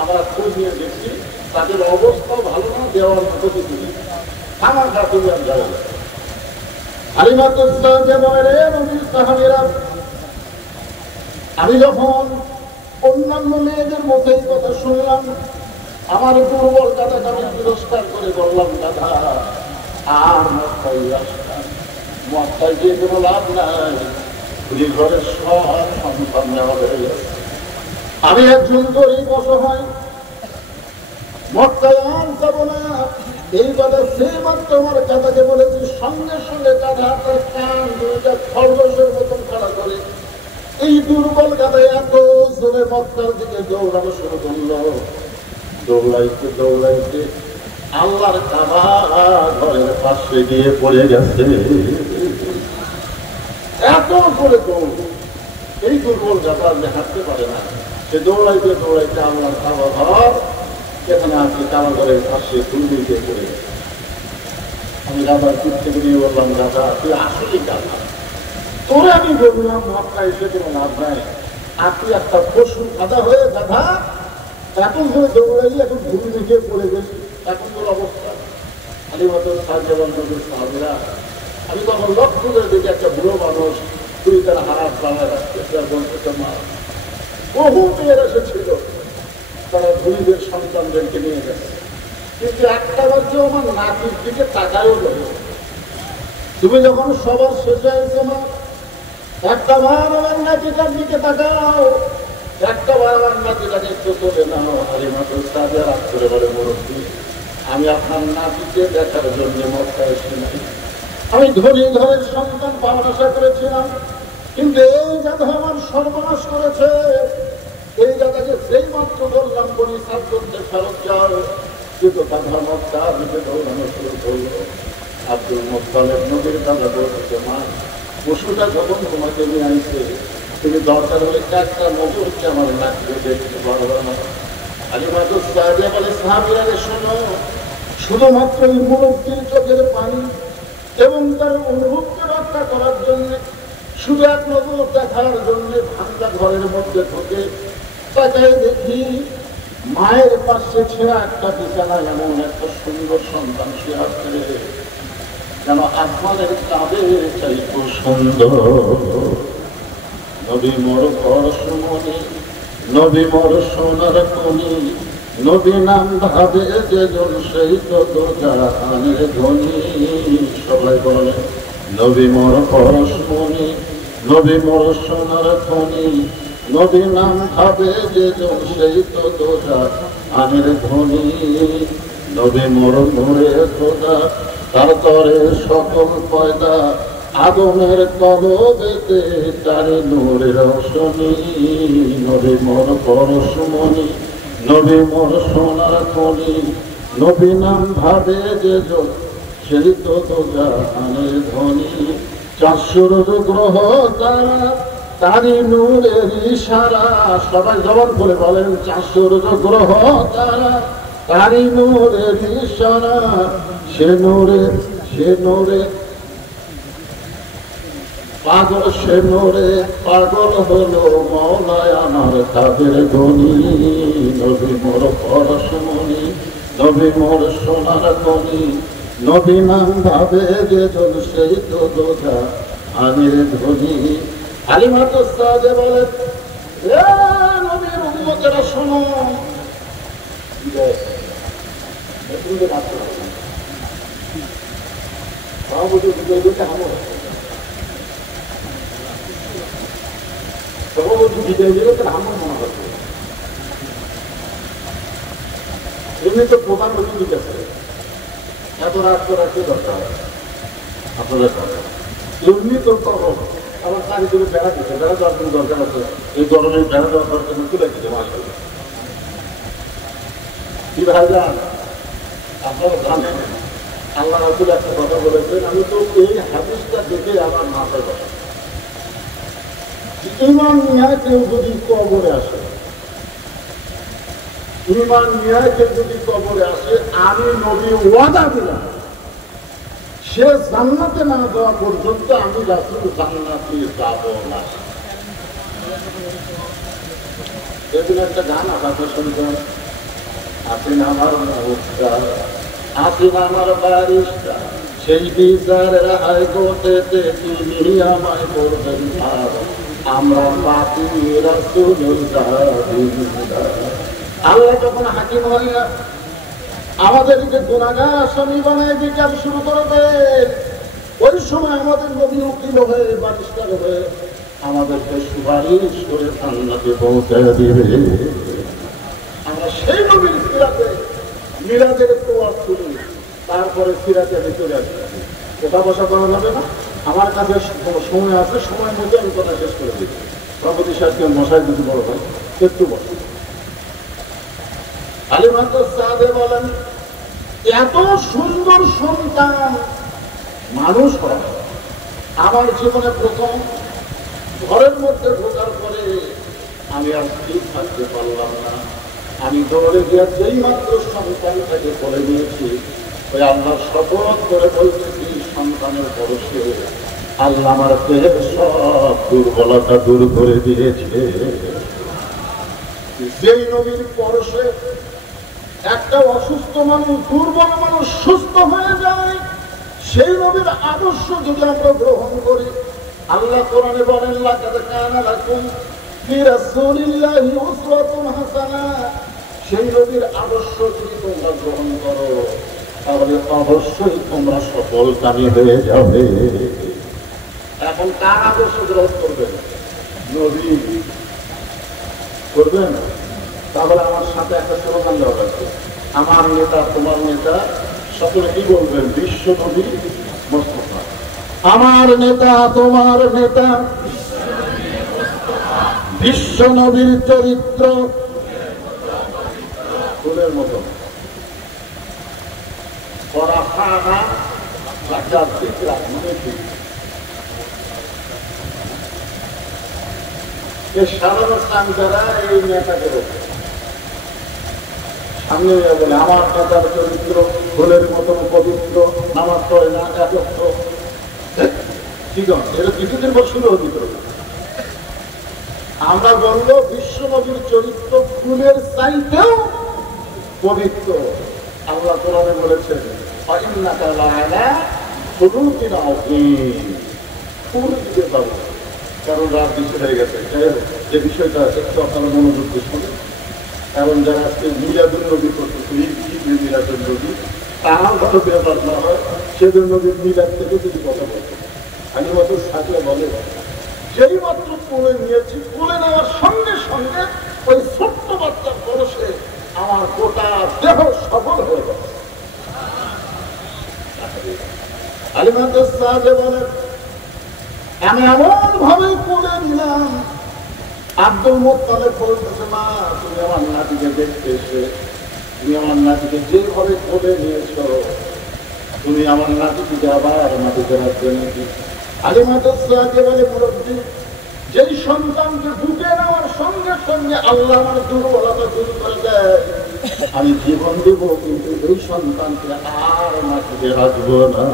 আমরা খোঁজ নিয়ে দেখছি, তাদের অবস্থাও ভালো না, দেওয়ার মতো কিছু নেই। আমার কাছে আর যাওয়া যায়। আমি যখন অন্যান্য মেয়েদের মতোই কথা শুনলাম, আমার দুর্বল দাদাকে আমি পুরস্কার করে বললাম, দাদা আর মক্কায় গিয়ে কোনো লাভ নাই, ঘরের সব সন্তান নেওয়া হয়ে গেছে। আমি একজন গরিব অসহায়, মক্কায় আর যাব না। এই কথা সেই মাত্র আমার দাদাকে বলেছি, সঙ্গে সঙ্গে দাদা তার কান দুইটা খরগোশের মতন খাড়া করে এই দুর্বল গাধা এত জোরে মক্কার দিকে দৌড়ানো শুরু করলো। দৌড়াইতে দৌড়াইতে আল্লাহর কাবা ঘরের পাশে গিয়ে পড়ে গেছে। এত করে দৌড়, এই দুর্বল গাধা যে হাঁটতে পারে না, সে দৌড়াইতে দৌড়াইতে আল্লাহর কাবা ঘর এখানে আপনি কাবা ঘরের পাশে দুর্বীতে পড়ে গেছে। আমি গাধার পিঠ থেকে নিয়ে বললাম, গাধা তুই আসলেই গাধা, তোরে আমি বললাম মক্কা এসে কোনো লাভ নাই, আর তুই একটা পশু গাধা হয়ে গাধা এখন ধরে দৌড়াই, এখন ঘুরে দেখে পড়ে গেছি, এখন তোর অবস্থা। আমি তখন লক্ষ্য করে দেখি একটা বুড়ো মানুষ, তুই তার হাত বাংলায় রাখতেছে আর বলতেছে, মা বহু মেয়ের এসেছিল, তারা ধনীদের সন্তানদেরকে নিয়ে গেছে, কিন্তু একটা বাচ্চাও আমার নাতির দিকে তাকায়ও গেল। তুমি যখন সবার শেষে হয়েছে, মা একটা বার আমার নাতিটার দিকে তাকাও, একটা বার আমার নাতিটাকে একটু তোলে নাও। হালিমা সাদিয়া রাগ করে বলে, মুরব্বী, আমি আপনার নাতিকে দেখার জন্য মক্কায় এসে নাই। আমি ধনী ঘরের সন্তান পাওয়ার আশা করেছিলাম, কিন্তু এই গাধা আমার সর্বনাশ করেছে। এই দাদাকে সেই মাত্র বললাম বনি সাদ্দতে ফেরত যাও, কিন্তু দাদা মক্কা দিকে দৌড়ানো শুরু করলো। আব্দুল মুত্তালিব নবীর দাদা বলছে, মা পশুটা যখন তোমাকে নিয়ে আইছে, তুমি দরকার হলে একটা নজরকে আমার লাগবে, দেখতে পারবে না। হালিমাতু সাদিয়া বলে, সাহাবীরা শোনো, শুধুমাত্র এই মুরব্বির চোখের পানি এবং তার অনুভবকে রক্ষা করার জন্য, শুধু এক নজর দেখার জন্য ভাঙ্গা ঘরের মধ্যে ঢুকে তাকাই দেখি মায়ের পাশে ছেঁড়া একটা বিছানা, এমন একটা সুন্দর সন্তান সে আছে যেন আসমানের চাঁদের চাইতো সুন্দর। নবী মোর পরশমণি, নবী মোর সোনার খনি, নবী নাম ভাবে যেজন সেই তো জাহানের ধনী। সবাই বলে নবী মোর পরশমণি, নবী মোর সোনার খনি, নবী নাম ভাবে যেজন সেই তো জাহানের ধনী। নবী মোর নূরে খোদা, তার তরে সকল পয়দা, আদমের কলবেতে তারে নূরের রোশনী। নবী মোর পরশমণি, নবী মোর সোনার খনি, নবী নাম ভাবে যেজন সেই তো জাহানের ধনী। 400 গ্রহ তারা, তারি নূরের ইশারা। সবাই জবান করে বলেন, 400 গ্রহ তারা, তারি নূরের ইশারা। সে নূরে পাগল, সে নূরে পাগল হলো মওলায় আমার তাদের গনি। নবী মোর পরশমণি, নবী মোর সোনার খনি, নবী নাম ভাবে যেজন সেই তো জাহানের ধনী। হালিমাতু সাদিয়া বলে, এ নবীর উম্মতেরা শোনো, এমনি তো প্রধানমন্ত্রী দিতেছে, এত রাত করার কি দরকার আপনাদের? এমনি তো আমার চারিদিকে বেড়া দিচ্ছে, বেড়া দেওয়ার কোনো দরকার আছে? এই গরমে বেড়া দেওয়ার দরকার তুলে দিচ্ছে মাসে। কি ভাই যান, আপনারা জানেন আল্লাহ রাসূল একটা কথা বলেছেন, আমি তো এই হাদিসটা দেখে আমার মাথায় বসে, ঈমান নিয়ে কেউ যদি কবরে আসে, ঈমান নিয়ে কেউ যদি কবরে আসে, আমি নবী ওয়াদা দিলাম সে জান্নাতে না যাওয়া পর্যন্ত আমি রাসূল জান্নাতে যাব না। এদিন একটা গান আছে, শুনবেন, আসেন আমার মুখটা, আসেন আমার বারিশটা, সেই বিচারের হাইকোর্টেতে তিনি আমায় করবেন ভার, আমরা পাপী রাসূলের দাবিদার। আল্লাহ যখন হাকিম হইয়া আমাদেরকে গুনাহগার আসামি বানায় বিচার শুরু করবেন, ওই সময় আমাদের নবী উকিল হয়ে, বারিস্টার হয়ে আমাদেরকে সুপারিশ করে জান্নাতে পৌঁছে দিবে। আমরা সেই নবীর সিরাতে মিলাদের তোয়াজ করি, তারপরে সিরাতে চলে আসবে। কথা বসা করা যাবে না। আমার কাছে সময় আছে, সময় মধ্যে আমি কথা শেষ করে দিই। প্রভৃতি সাহেবকে মশাই দিতে বড় ভাই একটু বসে। হালিমাতু সাদিয়া বলেন, এত সুন্দর সন্তান মানুষ হয় আমার জীবনে প্রথম। ঘরের মধ্যে ঢোকার পরে আমি আর ঠিক থাকতে পারলাম না, আমি দৌড়ে গিয়ে যেই মাত্র সন্তানটাকে বলে দিয়েছি, ওই আল্লাহর শপথ করে বলতেছি, সন্তানের পরশে আল্লাহ আমার দেহের সব দুর্বলতা দূর করে দিয়েছে। যেই নবীর পরশে একটা অসুস্থ মানুষ, দুর্বল মানুষ সুস্থ হয়ে যায়, সেই নবীর আদর্শ যদি আমরা গ্রহণ করি, আল্লাহ কোরআনে বলেন, লাকাদ কানা লাকুম ফি রাসূলিল্লাহি উসওয়াতুন হাসানা। সেই নবীর আদর্শ যদি তোমরা গ্রহণ করো, তাহলে অবশ্যই তোমরা সফলকামী হয়ে যাবে। এখন কার আদর্শ গ্রহণ করবেন? নবী করবেন? তাহলে আমার সাথে একটা স্লোগান দেওয়া আছে, আমার নেতা তোমার নেতা, সকলে কি বলবেন? বিশ্ব নবী মুস্তাফা। আমার নেতা তোমার নেতা, বিশ্ব নবীর চরিত্র ফুলের মতো এই নেতাকে সামনে বলে আমার নেতার চরিত্র ফুলের মতন পবিত্র, নামাজ পড়ে না, একত্র ঠিক আছে। এটা কিছুদিন পর শুরু হতে পারে। আমরা বলবো বিশ্ব নবীর চরিত্র ফুলের চাইতেও পবিত্র। আল্লাহ কোরআনে বলেছেন ফুল দিতে পারবো, কারণ রাত বেশি হয়ে গেছে। যে বিষয়টা একটু আপনারা মনোযোগ দিয়ে শোনেন। এবং যারা আজকে মিলাদুল নবী করতেছে, মিলাদুল নবী তারাও ভালো ব্যাপার না হয়, সেদিন নবীর মিলাদ থেকে যদি কথা বলতে আমি মতো থাকলে বলে যেই মাত্র কোলে নিয়েছি, কোলে নেওয়ার সঙ্গে সঙ্গে ওই ছোট্ট বাচ্চার পরশে আমার গোটা দেহ সফল হয়ে গেছে। বলেন আমি এমন ভাবে কোলে নিলাম, আব্দুল মুত্তালিব বলতেছে মা তুমি আমার নাতিকে দেখতে এসে তুমি আমার নাতিকে যেভাবে কোলে নিয়েছ, তুমি আমার নাতিকে আবার মাটিতে রাখবে নাকি? বলে মুরব্বী, যেই সন্তানকে বুকে নেওয়ার সঙ্গে সঙ্গে আল্লাহ আমার দুর্বলতা দূর করে দেয়, আমি জীবন দেব, কিন্তু এই সন্তানকে আর মাটিতে রাখবো না।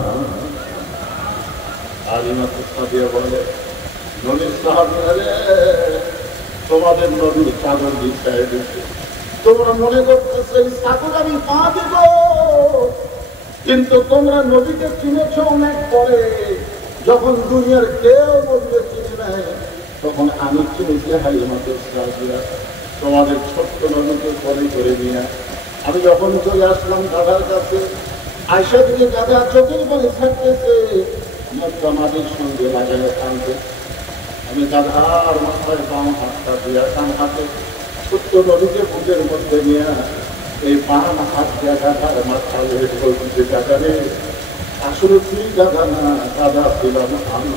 বলে নবীর সাহাবীরা তোমাদের নবীর চাদর বিছায় দিচ্ছে, তোমরা মনে করতেছো এই চাদর আমি পা দেব, কিন্তু তোমরা নবীকে চিনেছ অনেক পরে। যখন দুনিয়ার কেউ নবীকে চিনে নেয়, তখন আমি চিনেছি হালিমাতুস সাদিয়া, তোমাদের ছোট্ট নবীকে পরে করে নিয়ে আমি যখন চলে আসলাম দাদার কাছে, আয়সা দিকে দাদা চোখের পানি ছাড়তেছে, মক্কা মাটির সঙ্গে লাগানো কানতে, আমি দাদার মাথায় বাম হাতটা দিয়া কান হাতে ছোট্ট নদীকে বুকের মধ্যে নিয়ে এই বাম হাত দিয়া দাদার মাথা বলতে, দাদা রে আসলে তুই দাদা না, দাদা ছিলাম আমি।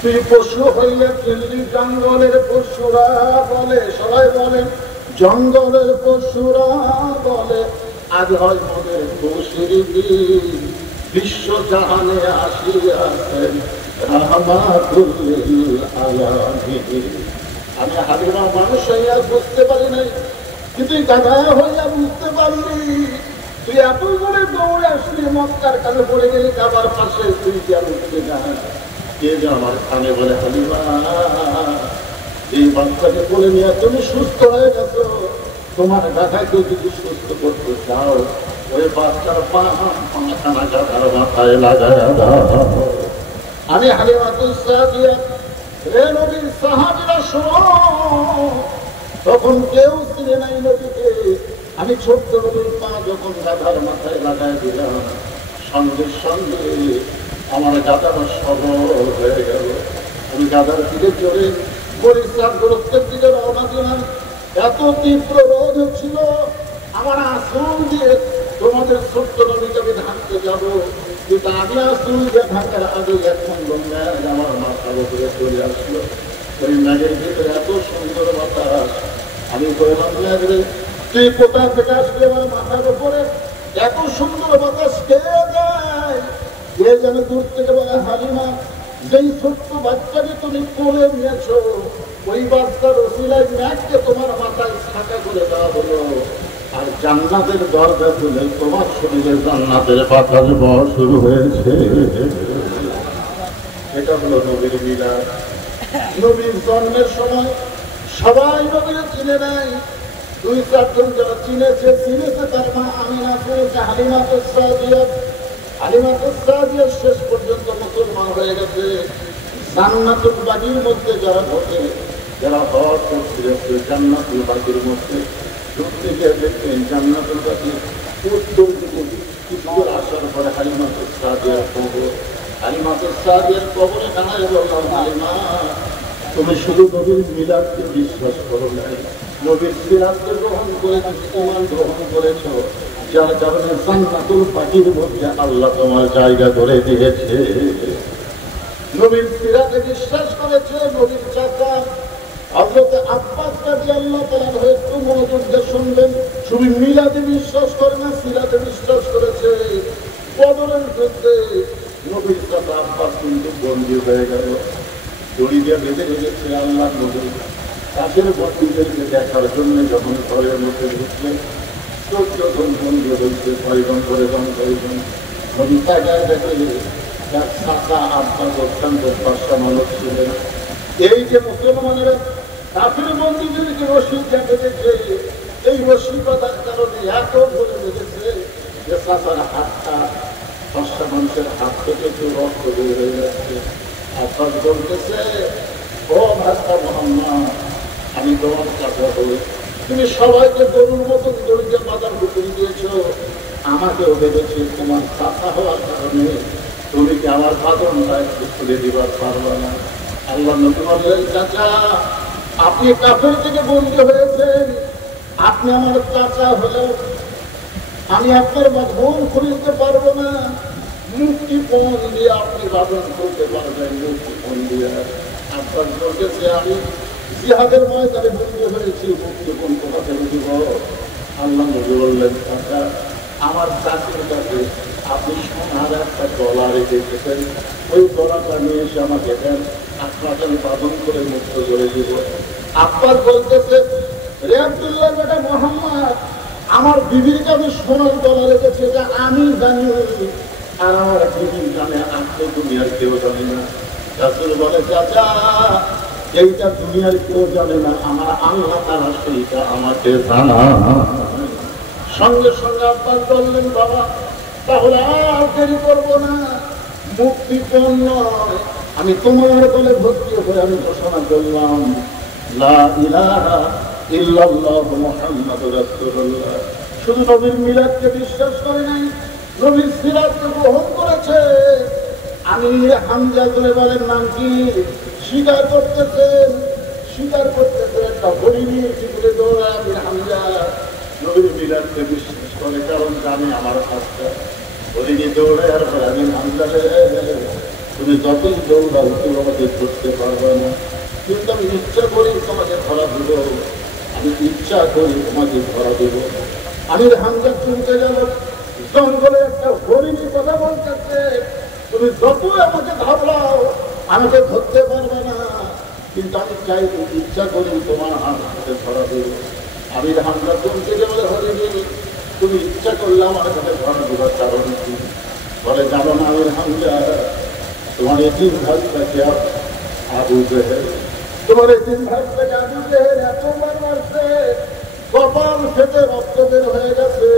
তুই পশু হইলে কিনলি জঙ্গলের পশুরা বলে, সবাই বলেন জঙ্গলের পশুরা বলে আজ হয় মনের খুশির দিন, বিশ্ব জাহানে আসিয়াছেন রাহমাতুল আলামিন। আমি হালিমা মানুষ হইয়া বুঝতে পারি নাই, কিন্তু গাধা হইয়া বুঝতে পারলি। তুই এত করে দৌড়ে আসলি, মক্কার কানে পড়ে গেলি কাবার পাশে, তুই কি আর উঠলি না? কে যে আমার কানে বলে হালিমা এই বাচ্চাকে বলে নিয়ে তুমি সুস্থ হয়ে গেছো, তোমার গাধাকে যদি সুস্থ করতে চাও ওই বাচ্চার পাখানা গাধার মাথায় লাগায় দাও। আমি হালিমাতুস সাদিয়া রে নবীর সাহাবীরা শোনো, তখন কেউ চিনে নাই নবীকে। আমি ছোট্ট নবীর পা যখন গাধার মাথায় লাগাই দিলাম, সঙ্গে সঙ্গে আমার গাধার সবল হয়ে গেল। আমি গাধার দিকে চড়ে পরিষ্কার দূরত্বের দিকে রওনা দিলাম। এত তীব্র রোদ ছিল, আমার আসল দিয়ে তোমাদের ছোট্ট নবীকে আমি ঢাকতে যাবো, কিন্তু আমি আসল দিয়ে ঢাকার আগে এখন আমার মাথার উপরে চলে আসলো। ওই ম্যাগের ভিতরে এত সুন্দর বাতাস, আমি বললাম ম্যাগরে তুই কোথা থেকে আসলে আমার মাথার উপরে এত সুন্দর বাতাস খেয়ে যায়? কে যেন দূর থেকে বলে হালিমা যেই ছোট্ট বাচ্চাকে তুমি কোলে নিয়েছো, ওই বাচ্চার ওসিলায় ম্যাগকে তোমার মাথায় ছাকা করে দেওয়া হলো, আর জান্নাতের দরজা খুলে তোমার শরীরে জান্নাতের বাতাস বওয়া শুরু হয়েছে। এটা হলো নবীর মিলাদ। নবীর জন্মের সময় সবাই নবীর চিনে নাই, দুই চারজন যারা চিনেছে তার মা আমিনা, চিনেছে হালিমাতুস সাদিয়া। হালিমাতুস সাদিয়া শেষ পর্যন্ত মুসলমান হয়ে গেছে। জান্নাতুল বাকির মধ্যে যারা বসে, যারা হজ করছে জান্নাতুল বাকির মধ্যে ঢুকতে গিয়ে দেখবেন জান্নাতুল বাকির উত্তর দিকে কিছু আসার পরে হালিমাতুস সাদিয়ার কবর। হালিমাতুস সাদিয়ার কবরে দাঁড়ায় বললাম হালিমা তুমি শুধু নবীর মিলাদকে বিশ্বাস করো নাই, নবীর সিরাতকে গ্রহণ করেছো, ঈমান গ্রহণ করেছ, যার কারণে জান্নাতুল বাকির মধ্যে আল্লাহ তোমার জায়গা করে দিয়েছে। নবীর সিরাতে বিশ্বাস করেছে, নবীর চাচা হযরত আব্বাস রাদিয়াল্লাহু তাআলা একটু মনোযোগ দিয়ে শুনবেন। শুধু মিলাদে বিশ্বাস করে না, সিরাতে বিশ্বাস করেছে। বদরের যুদ্ধে নবীর চাচা আব্বাস কিন্তু বন্দী হয়ে গেল, দড়ি দিয়ে বেঁধে রেখেছে আল্লাহর নবী। কাছের বন্দীদেরকে দেখার জন্য যখন ঘরের মধ্যে ঢুকলেন, 14 জন বন্দী হয়েছে, 6 জন করে জন 6 জন। নবী তাকায় দেখে তার চাচা আব্বাস অত্যন্ত পাশা মানুষ ছিলেন। এই যে মুসলমানেরা কাফির বন্দীদেরকে রশি দেখে দেখে এই রশি বাঁধার কারণে এত বলে বেঁধেছে যে চাচার হাতটা পাশা মানুষের হাত থেকে একটু রক্ত বের হয়ে যাচ্ছে। আব্বাস বলতেছে, ও ভাস্তা মোহাম্মদ, আমি তোমার চাচা হই, তুমি সবাইকে গরুর মতন দড়িতে বাঁধার হুকুম দিয়েছ, আমাকেও ভেবেছি তোমার চাচা হওয়ার কারণে তুমি কি আমার বাঁধনটা একটু খুলে দিবার পারবা না? আল্লাহ নবী বললেন, চাচা আপনি কাফের থেকে বন্দী হয়েছেন, আপনি আমার চাচা হলেও আমি আপনার বাঁধন খুলতে পারবো না। মুক্তিপণ দিয়ে আপনি বাঁধন করতে পারবেন, মুক্তিপণ দিয়ে। আব্বাস বলতেছে, আমি জিহাদের ময়দানে বন্দী হয়েছি, মুক্তিপণ কোথা থেকে দিব? আল্লাহ নবী বললেন, চাচা আমার চাকরির কাছে আপনি সোনার একটা গলা রেখেছেন, ওই গলাটা নিয়ে এসে আমাকে দেন, আপনাকে আমি বাঁধন করে মুক্ত করে দিব। আব্বাস বলতেছে, রে আব্দুল্লাহ বেটা মোহাম্মদ, আমার বিবির কাছে সোনার গলা রেখেছে, এটা আমি জানি, আর আমার বিবির জানে, আপনি দুনিয়ার কেউ জানে না। রাসূল বলে, চাচা এইটা দুনিয়ার কেউ জানে না, আমার আল্লাহ তাআলা সেইটা আমাকে জানা। সঙ্গে সঙ্গে আব্বাস বললেন, বাবা তাহলে আর দেরি করবো না, মুক্তিপণ নয়, আমি তোমার বলে ভর্তি হয়ে আমি ঘোষণা করলাম, লা ইলাহা ইল্লাল্লাহু মুহাম্মাদুর রাসূলুল্লাহ। শুধু নবীর মিলাদকে বিশ্বাস করে নাই, নবীর সিরাতকে গ্রহণ করেছে। আমি হামজা করে বলেন, নাম কি? স্বীকার করতেছেন, স্বীকার করতেছেন, একটা হরি নিয়ে জীবনে দৌড়ায় আমি হামজা নবীর মিলাদকে বিশ্বাস করে, কারণ জানি আমার কাজটা হরি নিয়ে দৌড়ায়। আর আমি হামজা, তুমি যতই দৌড়াও তুমি আমাকে ধরতে পারবে না, কিন্তু আমি ইচ্ছা করি তোমাকে ধরা দেব, আমি ইচ্ছা করি তোমাকে ধরা দেব। আমি হামজা চুনতে গেল, জঙ্গলে একটা হরিণী কথা বলতেছে, তুমি যতই আমাকে ধরলাও আমাকে ধরতে পারবে না, কিন্তু আমি চাই ইচ্ছা করি তোমার হাত হাতে ধরা দেব। আমি হামজা চুনতে গেলে হরিণী, তুমি ইচ্ছা করলে আমার কাছে ধরা দেবার কারণ কি? বলে, জানো না আমি হামজা, তোমার এতিম ভাইটাকে আবু জেহেল, তোমার এতিম ভাইটাকে আবু জেহেল এতবার মারছে, কপাল ফেটে রক্ত বের হয়ে গেছে,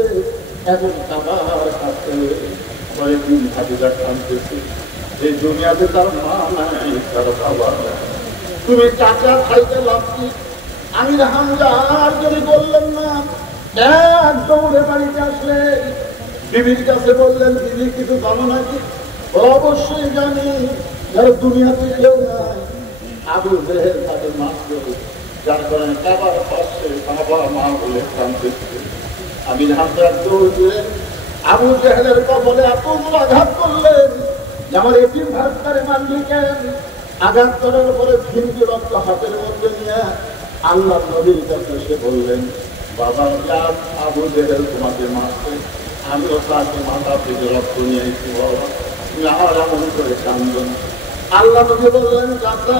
এখন কাবার কাছে কয়েকদিন ভাবিটা কাঁদতেছে। এই দুনিয়াতে তার মা নাই, তার বাবা নাই, তুমি চাচা খাইতে লাগছি। আমি হামজা আর যদি বললেন না, এক দৌড়ে বাড়িতে আসলেন, বিবির কাছে বললেন, বিবি কিছু জানো নাকি? অবশ্যই জানি, যারা দুনিয়াতে কেউ নাই, আবু জেহেল তাকে মারল, যার কারণে কাবার পাশে বাবা মা বলে কাঁদতেছে। আমি হামজা দৌড় দিলেন, আবু জেহেলের কবলে এতগুলো আঘাত করলেন যে আমার এতিম ভাইটারে মারলি কেন? আঘাত করার পরে ভিন্দি রক্ত হাতের মধ্যে নিয়ে আল্লাহ নবীর কাছে সে বললেন, বাবা আবু জেহেল তোমাকে মারছে, আমিও তাকে মাথা থেকে রক্ত নিয়ে এসেছি, বাবা তুমি আমার এমন করে কান্দন। আল্লাহ নবী বললেন, চাচা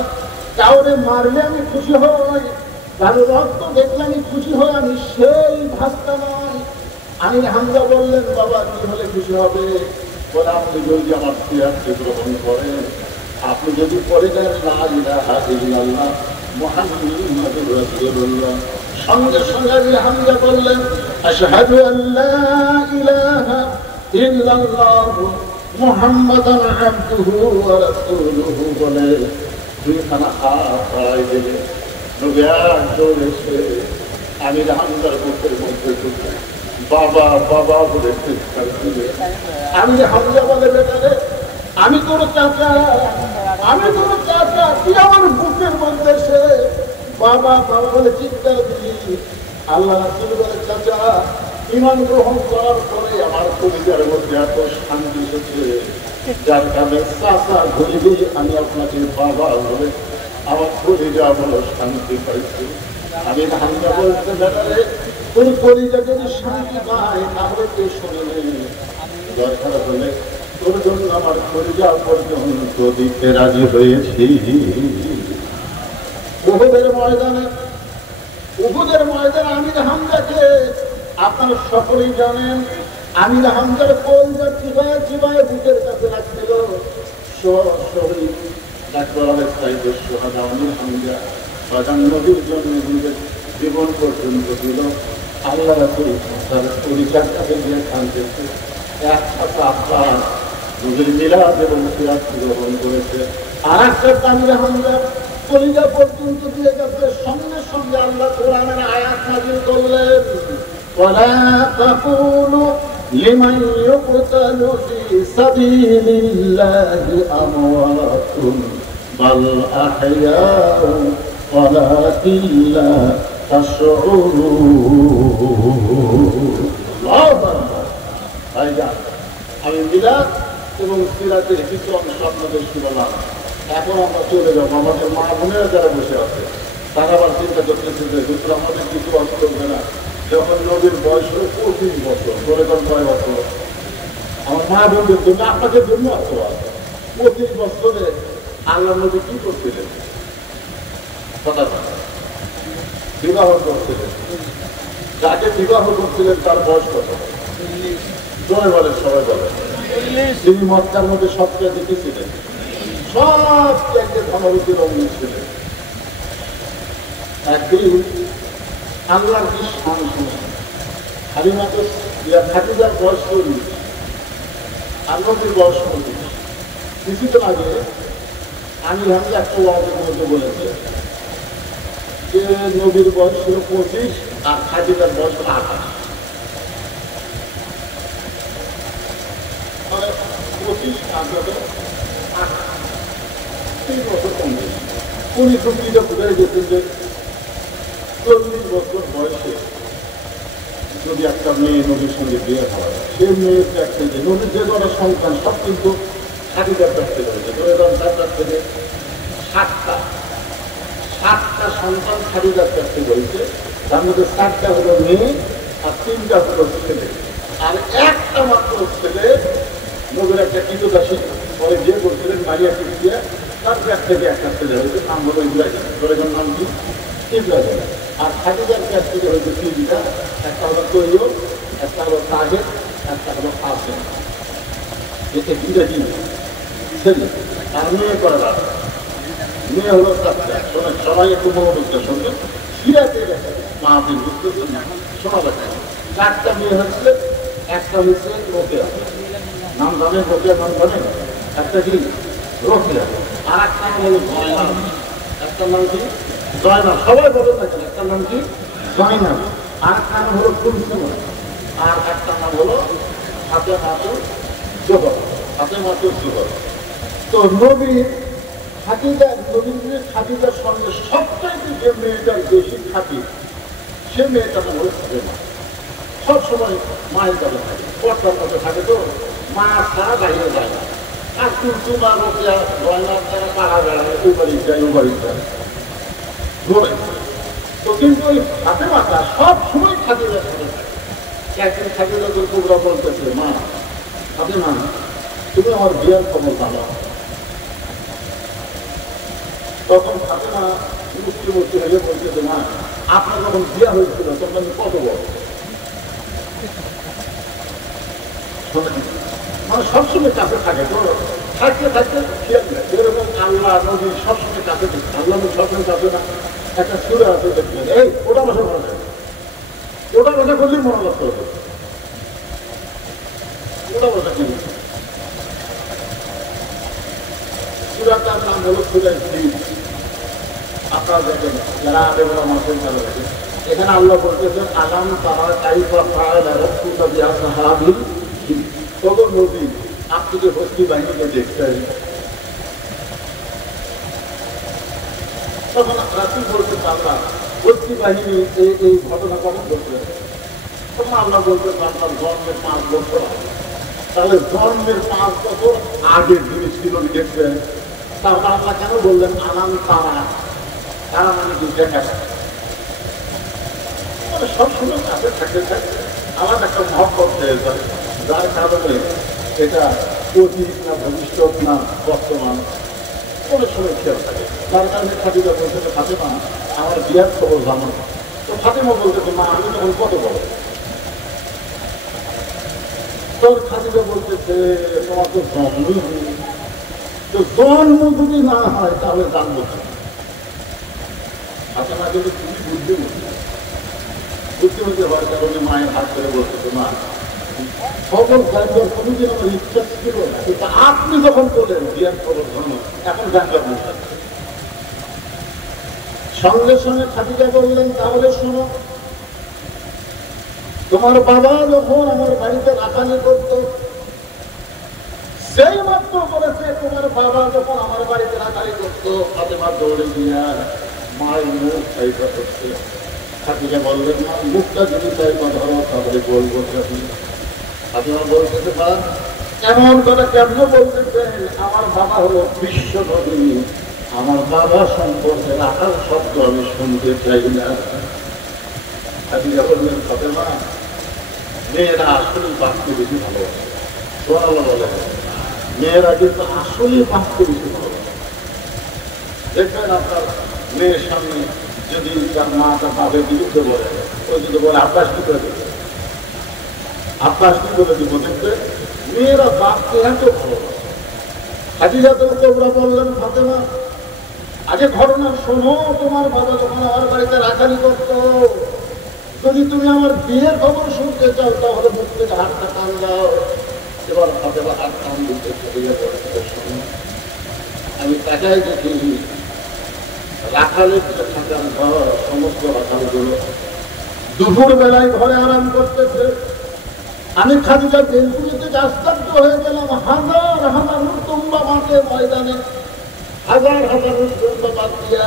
কাউরে মারলে আমি খুশি হই, কারো রক্ত দেখলে আমি খুশি হই, আমি সেই ভাস্তা নয়। আমি হামজা বললেন, বাবা কি হলে খুশি হবে? বলে, আপনি যদি আমার সিরাতকে গ্রহণ করেন, আপনি যদি পড়ে দেন লা ইলাহা ইল্লাল্লাহ মুহাম্মাদুর রাসূলুল্লাহ, সঙ্গে সঙ্গে আমি হামজা বললেন, আশহাদু আল্লা ইলাহা ইল্লাল্লাহ মুহাম্মাদান আবদুহু ওয়া রাসূলুহু বলে দুইখানা হাত বাড়াই দিলে নবী দৌড়ে এসে আমি হামজার বুকের মধ্যে ঢুকে বাবা বাবা বলে চিৎকার দিলে। আমি হামজা বলে, বেটারে আমি তোর চাচা, আমি তোর চাচা, তুই আমার বুকের মধ্যে এসে বাবা বাবা বলে চিৎকার দিলি। আল্লাহ রাসূল বলে, চাচা ঈমান গ্রহণ করার পরে আমার পরিবারের মধ্যে এত শান্তি এসেছে, যার কারণে চাচা ধরিলেই আমি আপনাকে বাবা বলে আমার কলিজা বলো শান্তি পাইছে। আমি হামজা বলতে বেড়ালে ওই কলিজা যদি শান্তি পায় তাহলে কে শুনলে, দরকার হলে তোর জন্য আমার কলিজা পর্যন্ত দিতে রাজি হয়েছি। উহুদের ময়দানে আমির হামজাকে আপনারা সকলেই জানেন। আমির হামজার কলিজা চিবায় চিবায় বুকের কাছে রাখছিল শহীদ ডাক্তার সাইদের সোহাদা আমির হামজা বাজান নদীর জন্য নিজের জীবন পর্যন্ত দিল। আল্লাহ রাসূল তার পরিচার কাছে গিয়ে কাঁদতেছে। একসাথে আব্বাস নবীর মিলাদ এবং সিরাত গ্রহণ করেছে, আর একটা আমির হামজা কলিজা পর্যন্ত দিয়ে গেছে। সঙ্গে সঙ্গে আল্লাহ কোরআনের আয়াত নাযিল করলেন, ওয়ালা তাকুলু লিমান ইউকতালু ফি সাবিলিল্লাহি আমওয়াতুন বাল আহইয়াউ ওয়ালাকিন লা তাশউরুন। আমি মিলাদ এবং সিরাতের কিছু অংশ আপনাদের শুনলাম। এখন আমরা চলে যাবো। আমাদের মা বোনেরা যারা বসে আছে তারা আবার চিন্তা করতেছে যে হুজুর আমাদের কিছু অর্থ করবে না। যখন নবীর বয়স হলো 25 বছর, ধরে কর 6 বছর, আমার মা বোনদের জন্য আপনাদের জন্য অর্থ আছে। 25 বছরে আল্লাহ নবী কি করছিলেন? কথা বিবাহ করছিলেন। যাকে বিবাহ করছিলেন তার বয়স কত? জয় বলেন, সবাই বলেন। তিনি মক্কার মধ্যে সবচেয়ে দেখেছিলেন, সবচেয়ে ধনবতীর অমনি ছিলেন। একদিন আল্লাহর কি শান শুনছেন। হালিমাতো খাদিজার বয়স 40 আর নবীর বয়স 25। কিছুদিন আগে আমির হামজা একটা ওয়াজের মধ্যে বলেছে যে নবীর বয়স ছিল 25 আর খাদিজার বয়স 28। 25 আর 3 বছর কম বেশি। উনি সত্যিটা বুঝে গেছেন যে 40 বছর বয়সে যদি একটা মেয়ে নবীর সঙ্গে বিয়ে হয়, সে মেয়ের কাছ থেকে নবীর যে কটা সন্তান সব কিন্তু খাদিজার কাছ থেকে হয়েছে। তার কাছ থেকে 7টা সন্তান খাদিজার কাছ থেকে হয়েছে। তার মধ্যে 7টা হলো মেয়ে আর 3টা হলো ছেলে। আর একটা মাত্র ছেলে নবীর একটা কৃতদাসী পরে বিয়ে করছিলেন মারিয়া কিস্তিয়া, তার কাছ থেকে একটা ছেলে হয়েছে, নাম হলো ইব্রাহিম। ধরেছেন নাম কি? ইব্রাহিম। আর খাদিজার কাছ থেকে হয়েছে 3টা, একটা হলো তৈয়ব, একটা হলো তাহের, একটা হলো কাসেম। এতে 2টা কি ছেলে আর মেয়ে করা যাবে। মেয়ে হলো 7টা। শোনেন সবাই একটু মনোযোগটা শুনবেন। সিরাতে দেখে মাহফিল বুঝতেছেন না, শোনা দেখা 4টা মেয়ে হচ্ছে। একটা হচ্ছে রোকেয়া, নাম জানেন? রোকেয়া নাম জানেন? একটা কি রোকেয়া, আর একটা নাম হলো জয়নাব। একটা নাম কি জয়নাব, সবাই বলে থাকেন। একটা নাম কি জয়নাব, আর একটা নাম হলো কুলসুম, আর একটা নাম হলো ফাতেমাতুল জোহর। ফাতেমাতুল জোহর। তো নবীর খাদিজার সঙ্গে সবচাইতে যে মেয়েটার বেশি খাতি, সে মেয়েটার নাম হলো ফাতেমা। সবসময় মায়ের কাছে থাকে, কর্তার কাছে থাকে। তো মা ছাড়া বাইরে যায় না। আর কুলসুম আর রোকেয়া জয়নাব তারা পাড়া বেড়ায়, ওই বাড়ি যায় ও বাড়ি যায় ঘোরে। তো কিন্তু ওই ফাতেমাটা সবসময় খাদিজার সাথে থাকে। একদিন খাদিজা তো কুবরা বলতেছে, মা ফাতেমা তুমি আমার বিয়ার খবর জানো। তখন ফাতেমা মুক্তি হয়ে বলতেছে, মা আপনার যখন বিয়া হয়েছিল তখন আমি কত বড়। মানে সবসময় কাছে থাকে। তো থাকতে থাকতে খেয়াল নেয় যেরকম আল্লাহ নবী সবসময় কাছে থাকে। আল্লাহ নবী সবসময় কাছে না। একটা সুরে আছে দেখলেন, এই ওটা বসা করা যায়, ওটা বসা করলেই মনে রাখতে হবে। ওটা বসা কি সুরাটার নাম হলো সুরাই দ্বীপ। আপনারা দেখেন যারা আবেদন মাসের কাছে দেখেন, এখানে আল্লাহ বলতেছেন আলাম তারা কাইফা ফাআলা রাব্বুকা বিআসহাবিল ফিল। তখন নবী আপনি যে হস্তি বাহিনীকে দেখছেন, তখন রাসূল বলতে পারলাম হস্তি বাহিনী এই ঘটনা কখন ঘটবে। তখন আল্লাহ বলতে পারলাম জন্মের 5 বছর। তাহলে জন্মের 5 বছর আগের জিনিস ছিল দেখবেন। তাহলে আল্লাহ কেন বললেন আনাম তারা? তারা মানে কি দেখা সবসময় কাছে থাকতে থাকতে আমার একটা মহব্বত হয়ে যায়, যার কারণে এটা অতীত না ভবিষ্যৎ না বর্তমান অনেক সময় খেয়াল থাকে। তার কারণে খাদিজা বলতেছে ফাতেমা আমার বিয়ার খবর জানো? তো ফাতেমা বলতেছে মা আমি তখন কত বড়? তোর খাদিজা বলতেছে তোমার তো জন্মই হয়নি, তো জন্ম যদি না হয় তাহলে জানবো না। ফাতেমা কিন্তু খুবই বুদ্ধিমতী হওয়ার কারণে মায়ের হাত করে বলতেছে মা খবর জানবার কোনোদিন আমার ইচ্ছা ছিল না, কিন্তু আপনি যখন বলেন বিয়ার খবর জানো এখন জানবার মনে হয়। সঙ্গে সঙ্গে খাদিজা বললেন তাহলে শোনো, তোমার বাবা যখন আমার বাড়িতে রাখালি করত, সেই মাত্র বলেছে তোমার বাবা যখন আমার বাড়িতে রাখালি করতো ফাতেমা দৌড়ে গিয়া মায়ের মুখ চাইবা করছে। খাদিজা বললেন মা মুখটা যদি চাইবা ধরো তাহলে বলবো। ফাতেমা বলতেছে মা এমন কথা কেমন বলতেছেন? আমার বাবা হলো বিশ্ব নবী, আমার বাবা সম্পর্কে রাখাল শব্দ আমি শুনতে চাই না। খাদিজা বললেন ফাতেমা মেয়েরা আসলে বাঁচতে বেশি ভালোবাসে। সুবহানাল্লাহ বলে মেয়েরা কিন্তু আসলে বাঁচতে বেশি ভালোবাসে। দেখবেন আপনার মেয়ের সামনে যদি তার মা তার বাপের বিরুদ্ধে বলে, ওই যদি বলে আব্বাস কি করে দেবে, আব্বাস কি করে দিব, দেখবে মেয়েরা বাপকে এত ভালোবাসে। খাদিজা তোমরা বললেন ফাতেমা আগে ঘটনা শোনো, তোমার বাবা যখন আমার বাড়িতে রাখালি করতো, যদি তুমি আমার বিয়ের খবর শুনতে চাও তাহলে মুখ থেকে হাতটা টান দাও। এবার ফাতেমা হাত টান দিতে শোনো, আমি তাকাই দেখি রাখালের যে থাকার ঘর সমস্ত রাখালগুলো দুপুর বেলায় ঘরে আরাম করতেছে। আমি খাদিজা বেলকুনিতে আশ্চর্য হয়ে গেলাম, হাজার হাজার তোমরা মাঠে ময়দানে হাজার হাজার তোমরা বাদ দিয়া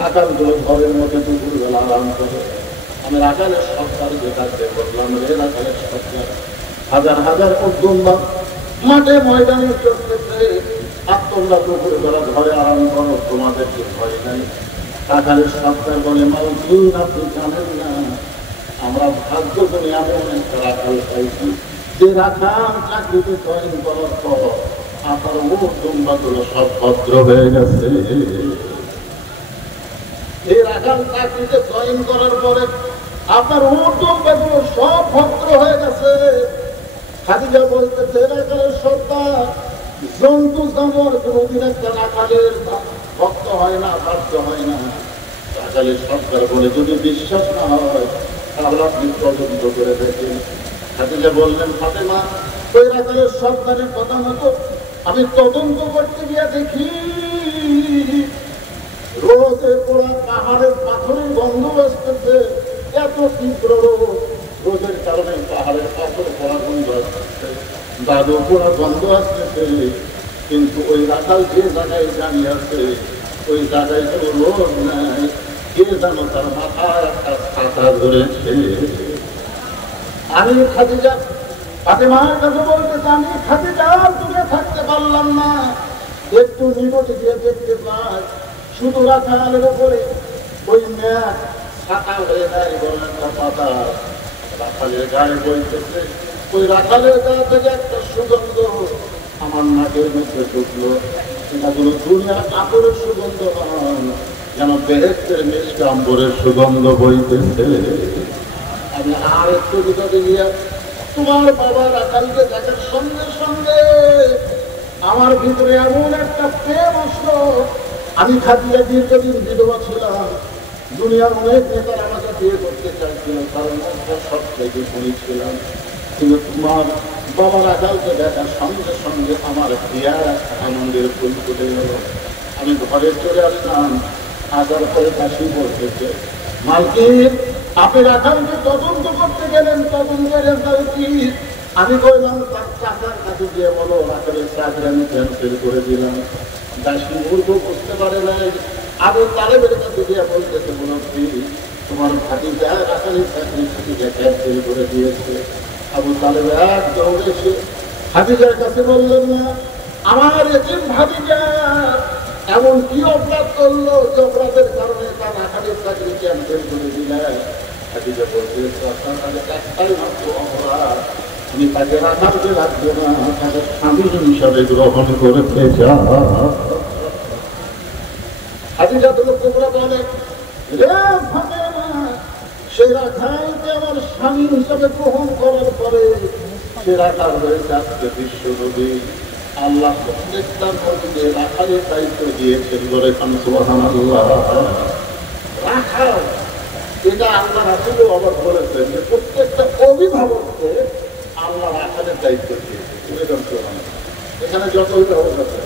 রাখালগুলো ঘরের মধ্যে দুপুর বেলা আরাম করে। আমি রাখালের সরকারকে ডাকতে বললাম রে রাখালের সরকার, হাজার হাজার উদ্যমবাদ মাঠে ময়দানে চলতেছে, আর তোমরা দুপুরে বেলা ঘরে আরাম করো, তোমাদের কি ভয় নাই? রাখালের সরকার বলে মালকিন আপনি জানেন না আমরা ভাগ্য করে এমন একটা রাখাল পাইছি যে রাখাল চাকরিতে জয়েন করার পর আপনার উদ্যমবাদগুলো সব ভদ্র হয়ে গেছে। এই রাখাল চাকরিতে জয়েন করার পরে আপনার উদ্যমবাদগুলো সব ভদ্র হয়ে গেছে। খাদিজা বলতেছে রাখালের সরকার জন্তু জানোয়ার কোনদিন একটা রাখালের ভক্ত হয় না, বাধ্য হয় না। রাখালের সরকার বলে যদি বিশ্বাস না হয় তাহলে আপনি তদন্ত করে দেখেন। খাদিজা বললেন ফাতেমা ওই রাখালের সরকারের কথা মতো আমি তদন্ত করতে গিয়ে দেখি রোদে পোড়া পাহাড়ের পাথরের গন্ধ আসতেছে, এত তীব্র রোদের কারণে পাহাড়ের পাথর পোড়া গন্ধ আসতেছে, দাদু পোড়া গন্ধ আসতেছে, কিন্তু ওই রাখাল যে জায়গায় দাঁড়িয়ে আছে ওই জায়গায় কোনো রোদ নাই, কে জানো তার মাথায় একটা ছাতা ধরেছে। আমি খাদিজা ফাতেমার কাছে বলতেছে আমি খাদিজার দূরে থাকতে পারলাম না, একটু নিকটে গিয়ে দেখতে পাই শুধু রাখালের উপরে ওই ম্যাচ ছাতা হয়ে যায় বলে একটা পাতা রাখালের গায়ে বইতেছে। ওই রাখালের গা থেকে একটা সুগন্ধ আমার নাকের মধ্যে ঢুকলো, এটা কোনো দুনিয়া কাপড়ের সুগন্ধ নয়, যেন বেহেশতের মিষ্টি আম্বরের সুগন্ধ বইতেছে। আমি আর একটু বিপদে গিয়ে তোমার বাবা রাখালকে দেখার সঙ্গে সঙ্গে আমার ভিতরে এমন একটা প্রেম আসলো। আমি খাদিজা দীর্ঘদিন বিধবা ছিলাম, দুনিয়ার অনেক নেতার আমাকে বিয়ে করতে চাইছিল, কারণ সব থেকে শুনেছিলাম, কিন্তু তোমার বাবা রাখালকে দেখার সঙ্গে সঙ্গে আমার বিয়ার আনন্দের ফুল ফুটে গেল। আমি ঘরে চলে আসলাম, আসার পরে কাশি বলতেছে মালকিন আপনি রাখালকে তদন্ত করতে গেলেন, তদন্তের রেজাল্ট কি? আমি বললাম তার চাচার কাছে গিয়ে বলো রাখালের চাকরি আমি ক্যান্সেল করে দিলাম। দাসী মূর্খ বুঝতে পারে নাই, আবু তালেবের কাছে গিয়ে বলতেছে মুরব্বী তোমার ভাতিজা রাখালের চাকরি ভাতিজা ক্যান্সেল করে দিয়েছে। আবু তালেব এক দৌড়ে এসে ভাতিজার কাছে বললেন না আমার এতিম ভাতিজা এমন কি অপরাধ করলো যে অপরাধের কারণে তার রাখালের চাকরি ক্যান্সেল করে দিলেন? খাদিজা বলছে একটাই মাত্র অপরাধ, তুমি তাকে রাখালকে রাখবে না, তাকে স্বামী হিসাবে গ্রহণ করেছে। যা খাদিজা তো কুবরা বলে, রে ফাতেমা, সে রাখালকে আমার স্বামী হিসাবে গ্রহণ করার পরে সে রাখাল হয়েছে আজকে বিশ্ব নবী। আল্লাহ প্রত্যেকটা নবীকে রাখালের দায়িত্ব দিয়েছেন বলে সুবহানাল্লাহ। রাখাল এটা আল্লাহ রাসূলও আবার বলেছেন যে প্রত্যেকটা অভিভাবককে আল্লাহ রাখালের দায়িত্ব দিয়েছেন। এখানে যত অভিভাবক আছে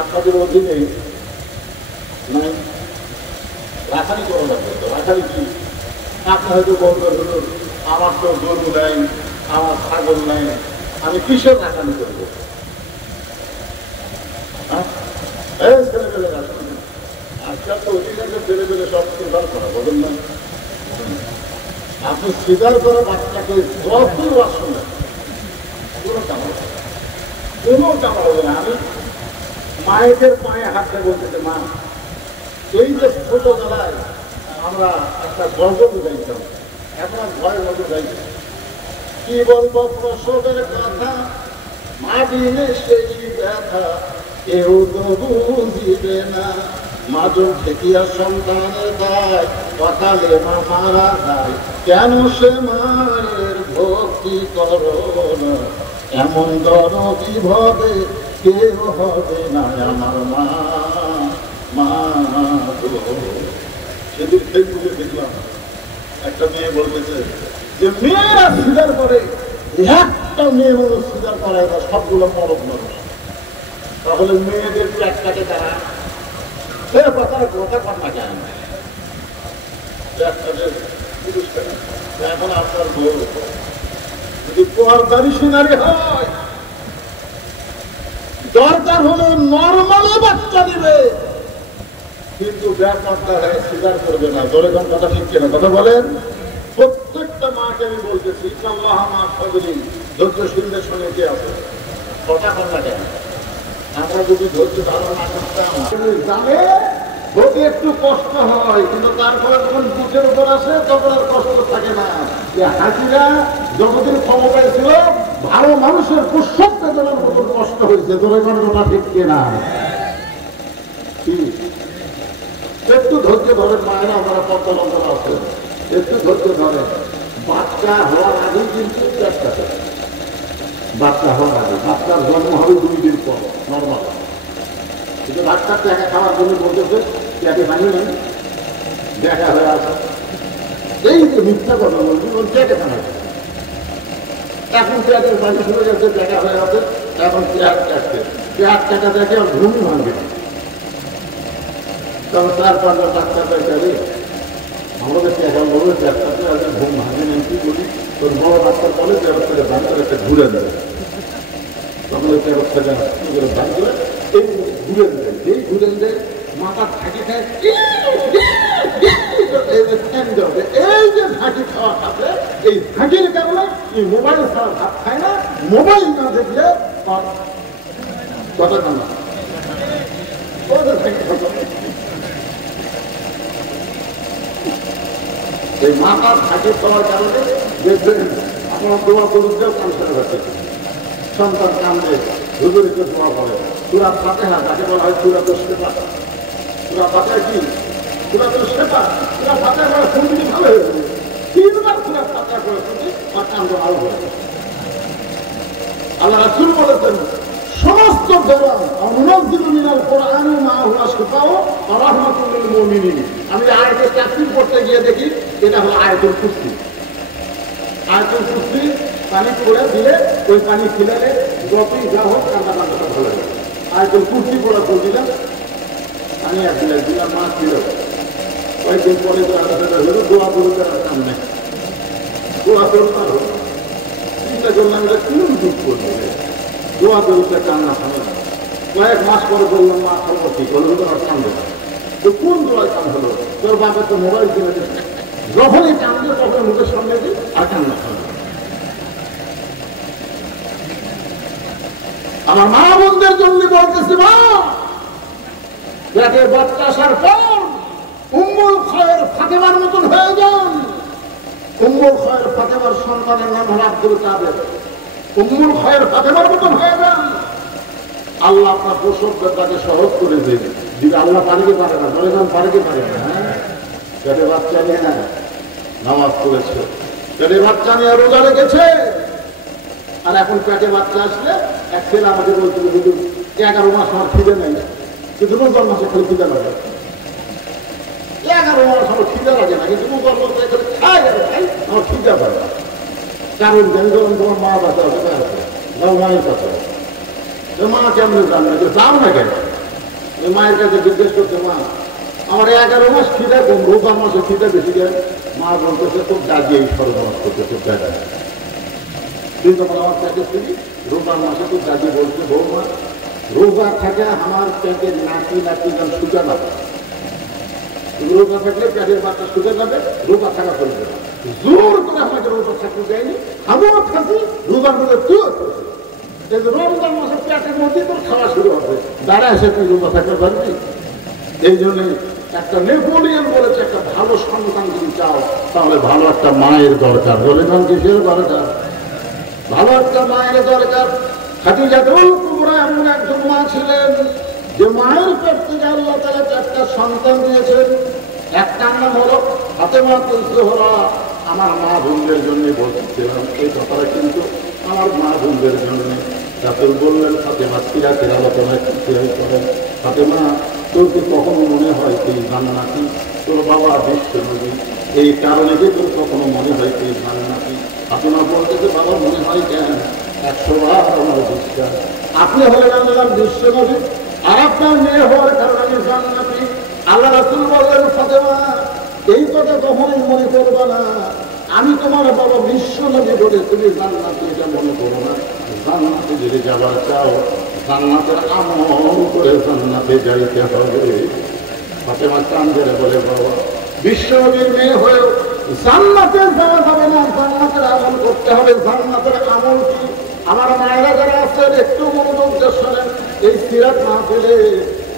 আপনাদের অধীনে নাই, রাখালি করা লাগবে। তো রাখালি কি? আপনি হয়তো বলবেন আমার তো গরু নাই, আমার ছাগল নাই, আমি কিসের রাখালি করবো? ছেলেবেলে আজকাল তো অধিকাংশ ছেলেবেলে সব সিদ্ধার করা বলেন না। আপনি সিদ্ধার করে বাচ্চাকে যতই বাসন না, কোনো কামড় হবে না। আমি মায়েদের পায়ে হাতে বলতেছে, মা এই যে ছোটবেলায় আমরা একটা গল্প যাইতাম, এখন ভয়ের মধ্যে যাইতাম, কি বলবো প্রসবের কথা, মা দিলে সেই ব্যথা কেউ তো বুঝিবে না, মাজন ঠেকিয়া সন্তানের দায়, কথালে মা মারা যায়, কেন সে মায়ের ভক্তি করো না, এমন দরদি ভবে কেউ হবে না আমার মা। সেদিন ফেসবুকে দেখলাম একটা মেয়ে বলতেছে যে মেয়েরা সিজার করে, একটা মেয়ে হলো সিজার করায় না, সবগুলো মরদ মানুষ। তাহলে মেয়েদের পেটটাকে তারা কথা কথা যায় না, এখন আপনার বউ যদি পর্দারি সিনারি হয়, দরকার হলো নর্মালি বাচ্চা দিবে, কিন্তু ব্যাপারটা স্বীকার করবে না। দলে কথা ঠিক কেনা কথা বলেন। প্রত্যেকটা মাকে আমি বলতেছি, আল্লাহ মা ফজলি, ধৈর্যশীলদের সঙ্গে কে আছে? কথা কন্যা কেন? আমরা যদি ধৈর্য ধারণ না করতাম, জানে যদি একটু কষ্ট হয়, কিন্তু তারপরে যখন বুকের উপর আসে তখন আর কষ্ট থাকে না। যে হাসিরা যতদিন ক্ষমতায় ছিল, ভালো মানুষের পুষ্প বেদনার মতন কষ্ট হয়েছে। দলে কথা ঠিক কেনা? একটু ধৈর্য ধরেন মায়েরা, আমরা কত লঙ্কা আছে, একটু ধৈর্য ধরেন। বাচ্চা হওয়ার আগেই কিন্তু বাচ্চা হওয়ার আগে, বাচ্চার জন্ম হবে 2 দিন পর নর্মাল। কিন্তু ডাক্তার টাকা খাওয়ার জন্য বলতেছে পেটে পানি নেই, দেখা হয়ে আছে, এই যে মিথ্যা কথা বলছি, ওর পেটে পানি। এখন পেটের পানি শুরু গেছে, দেখা হয়ে আছে, এখন পেট কাটছে, পেট কাটা দেখে আর ঘুমই ভাঙবে না। তখন 4-5 ডাক্তার পাইতে আমাদের এখন বলবে ডাক্তারটা একজন ঘুম ভাঙে নেই, কি বলি, তোর বড় ডাক্তার বলে যে অবস্থাকে বান করে একটা ঘুরে দেবে। তখন ওই অবস্থাটা বান করে এই ঘুরে দেয়, যেই ঘুরে দেয় মাথা ঝাঁকি খায়, এই যে ঝাঁকি খাওয়া খাবে, এই ঝাঁকির কারণে এই মোবাইল ছাড়া ভাত খায় না, মোবাইল না দেখলে কথা কান্না এই মাথার ঝাঁকি খাওয়ার কারণে দেখবেন আপনার দোয়া দরিদ্রেও কানসার হচ্ছে, সন্তান কান্দে, হুজুরিকে দোয়া করে। সূরা ফাতিহা তাকে বলা হয় সূরাতুল শিফা। সূরা ফাতিহা কি? সূরাতুল শিফা। সূরা ফাতিহা করে শুনতে ভালো হয়ে যাবে, 3বার সূরা ফাতিহা করে শুনতে আর কান্দ আরো হয়ে যাবে। আল্লাহ রাসূল বলেছেন, সমস্ত দোয়া মুনাজ্জিলু মিনাল কোরআনি মা হুয়া শিফাউ ওয়া রাহমাতুল লিল মুমিনিন। আমি আয়াতের তাফসীর করতে গিয়ে দেখি এটা হলো আয়াতুল কুরসি। আয়াতুল কুরসি পানি পড়ে দিলে ওই পানি খিলালে যতই যা হোক কান্না কান্নাটা ভালো লাগে। আয়াতুল কুরসি পড়া করে দিলাম, পানি আর দিলাম মা ছিল। কয়েকদিন পরে তো আলাদা হলো, দোয়া করতে আর কাম নেই, দোয়া করতে আর চিন্তা করলাম এটা কোন দুঃখ করবে, দোয়া করতে কান্না থামে না। কয়েক মাস পরে বললাম মা খবর ঠিক হলো, আর কান্দে না। তো কোন দোয়ায় কান হলো? তোর বাপের তো মোবাইল কিনে দিচ্ছে, যখনই কান্দে তখন মুখের সামনে দিই আর কান্না থামে। আমার মা বোনদের জন্য বলতেছি, মা পেটে বাচ্চা আসার পর উম্মুল খায়ের ফাতেমার মতন হয়ে যান। উম্মুল খায়ের ফাতেমার সন্তানের নাম হল আব্দুল কাদের। উম্মুল খায়ের ফাতেমার মতন হয়ে যান। আল্লাহ আপনার প্রসবকে তাকে সহজ করে দেবে। যদি আল্লাহ পারে কি পারে না? বলে যান পারে কি পারে না? হ্যাঁ, পেটে বাচ্চা নিয়ে না নামাজ পড়েছে, পেটে বাচ্চা নিয়ে রোজা রেখেছে। আর এখন পেটে বাচ্চা আসলে এক ছেলে আমাকে বলছিল, কিন্তু 11 মাস আমার খিদে নেই, কিন্তু রোজার মাসে খালি খিদে লাগে। 11 মাস আমার খিদে লাগে না, কিন্তু রোজার মাসে খাই আমার খিদে পায় না। কারণ যখন তোমার মা বাচ্চা কোথায় আছে, মায়ের কাছে মা কেমন জানবে যে যাও না কেন? মায়ের কাছে জিজ্ঞেস করছে, মা আমার 11 মাস খিদে কম, রোজার মাসে খিদে বেশি দেয়। মা বলতেছে তোর দাদি এই সর্বনাশ করতে, তোর দাদা। তুই যখন আমার পেটে ছিলি রোজার মাসে তোর দাদি বলছে, বৌমা রোজা থাকে আমার পেটের নাকি নাকি যেন শুকে যাবে। রোজা থাকলে পেটের বাচ্চা শুকে যাবে, রোজা থাকা চলবে না। জোর করে আমাকে রোজা থাকতে দেয়নি, আমিও থাকি রোজার মধ্যে তুইও থাকি। রমজান মাসে পেটের মধ্যে তোর খাওয়া শুরু হবে, দাঁড়া এসে তুই রোজা থাকতে পারবি। এই জন্যে একটা নেপোলিয়ন বলেছে, একটা ভালো সন্তান যদি চাও তাহলে ভালো একটা মায়ের দরকার। বলে যান কিসের দরকার? ভালো একটা মায়ের দরকার। খাদিজাতুল কুবরা এমন একজন মা ছিলেন যে মায়ের পেট থেকে আল্লাহ তাআলা 4টা সন্তান দিয়েছেন। একটার নাম হলো ফাতেমাতুজ জোহরা। আমার মা বোনদের জন্য বলছিলাম এই কথাটা, কিন্তু আমার মা বোনদের জন্য। রাসূল বললেন, ফাতেমা সিরাতের আলোচনায় করেন, ফাতেমা তোর কি কখনো মনে হয় তুই জান্নাতি? তোর বাবা বিশ্ব নবী, এই কারণে কি তোর কখনো মনে হয় তুই জান্নাতি? ফাতেমা বলতেছে, বাবা মনে হয় কেন? 100 বার আমার বিশ্বাস। আপনি হলেন আল্লাহর বিশ্ব নবী, আর আপনার মেয়ে হওয়ার কারণে আমি জান্নাতি। আল্লাহ রাসূল বললেন, ফাতেমা এই কথা কখনোই মনে করবা না, আমি তোমার বাবা বিশ্ব নবী বলে তুমি জান্নাতি এটা মনে করো না। জান্নাতে যদি যাবার চাও জান্নাতের আমল করে জান্নাতে যাইতে হবে। ফাতেমা কান্দে বলে, বাবা বিশ্ব নবীর মেয়ে হয়েও জান্নাতে যাওয়া যাবে না, জান্নাতের আমল করতে হবে। জান্নাতের আমল কি? আমার মায়েরা যারা আছেন একটু মনোযোগ দিয়ে শোনেন। এই সিরাত মাহফিলে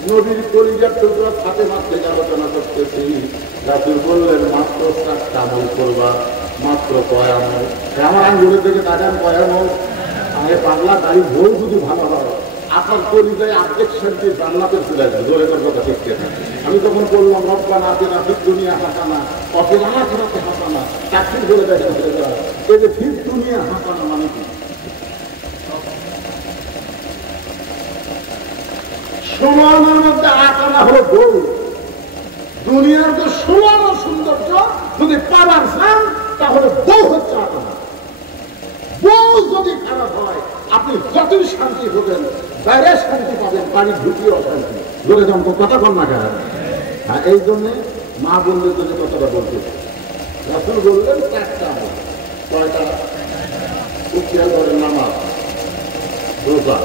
নবীর কলিজার টুকরা ফাতেমার থেকে আলোচনা করতেছি। রাসূল বললেন, মাত্র 4টা আমল করবা। মাত্র কয় আমল? আমার আঙ্গুলের দিকে তাকান, কয় আমল? আরে পাগলা, দাড়ি ভোর যদি ভালো হয় আপনার কলিজায় আর্ধেক শান্তি জান্নাতে চলে আসবে। জোরে কথা ঠিক আছে। আমি তখন বললাম, রব্বানা আতিনা ফিদ দুনিয়া হাসানা ওয়া ফিল আখিরাতি হাসানা, তাকবীর বলে দেয়। এই যে ফিদ দুনিয়া হাসানা মানে কি? সমানের মধ্যে 8 আনা হলো গোল। দুনিয়ার যে 16 সৌন্দর্য যদি পাওয়ার চান তাহলে বউ হচ্ছে 8 আনা। বউ যদি খারাপ হয় আপনি যতই শান্তি হবেন, বাইরে শান্তি পাবেন, বাড়ির ঢুকিয়ে অশান্তি। বলে যেমন কথা কর না কেন? হ্যাঁ, এই জন্যে মা বোনদের জন্য কথাটা বলতে রাসূল বললেন 4টা আমল। কয়টা? উঠিয়া ঘরের নামাজ, রোজা,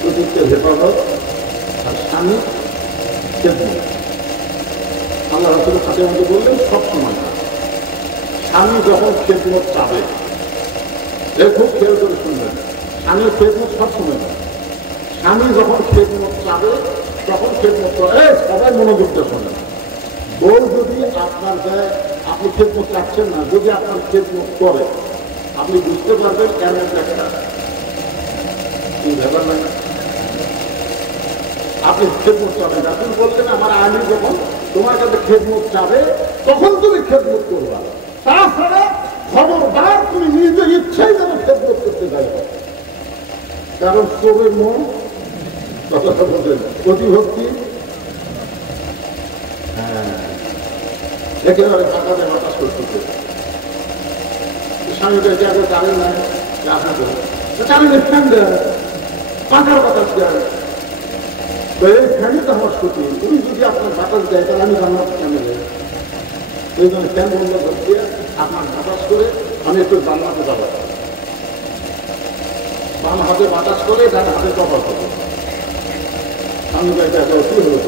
প্রতিষ্ঠার হেফাজত, আর স্বামী খেদমত। আল্লাহ রাসূল ফাতেমাকে বললেন সবসময় না। স্বামী যখন খেদমত চাবে, খুব খেয়াল করে শুনবেন, স্বামীর খেদমত সবসময় না। স্বামী যখন খেদমত চাবে তখন খেদমত করে। সবাই মনোযোগ দিয়ে শোনেন। বউ যদি আপনার দেয়, আপনি খেদমত চাচ্ছেন না, যদি আপনার খেদমত করে আপনি বুঝতে পারবেন কেন একটা ব্যাপার নাই। আপনি খেদমত চাবেন, রাসূল বললেন আমার আলী যখন তোমার কাছে খেদমত চাবে তখন তুমি খেদমত করবা, তাছাড়া খবরদার তুমি নিজের ইচ্ছাই যেন খেদমত করতে যাবে। কারণ চোরের মন কথাটা বলছেন প্রতিভক্তি। হ্যাঁ, একেবারে ফাঁকাতে বাতাস করতে স্বামীকে যাবে জানেন না, জানেন ফ্যান দেয়, পাখার বাতাস দেয়। এই ফ্যানই তো আমার ক্ষতি। উনি যদি আপনার বাতাস দেয় তাহলে আমি জান্নাত কেমন দেয়? এই জন্য ফ্যান বন্ধ করতে আপনার বাতাস করে আমি একটু জান্নাতে যাবো। বাম হাতে বাতাস করে ডান হাতে কপাল করবো। আমি এটা কি হলো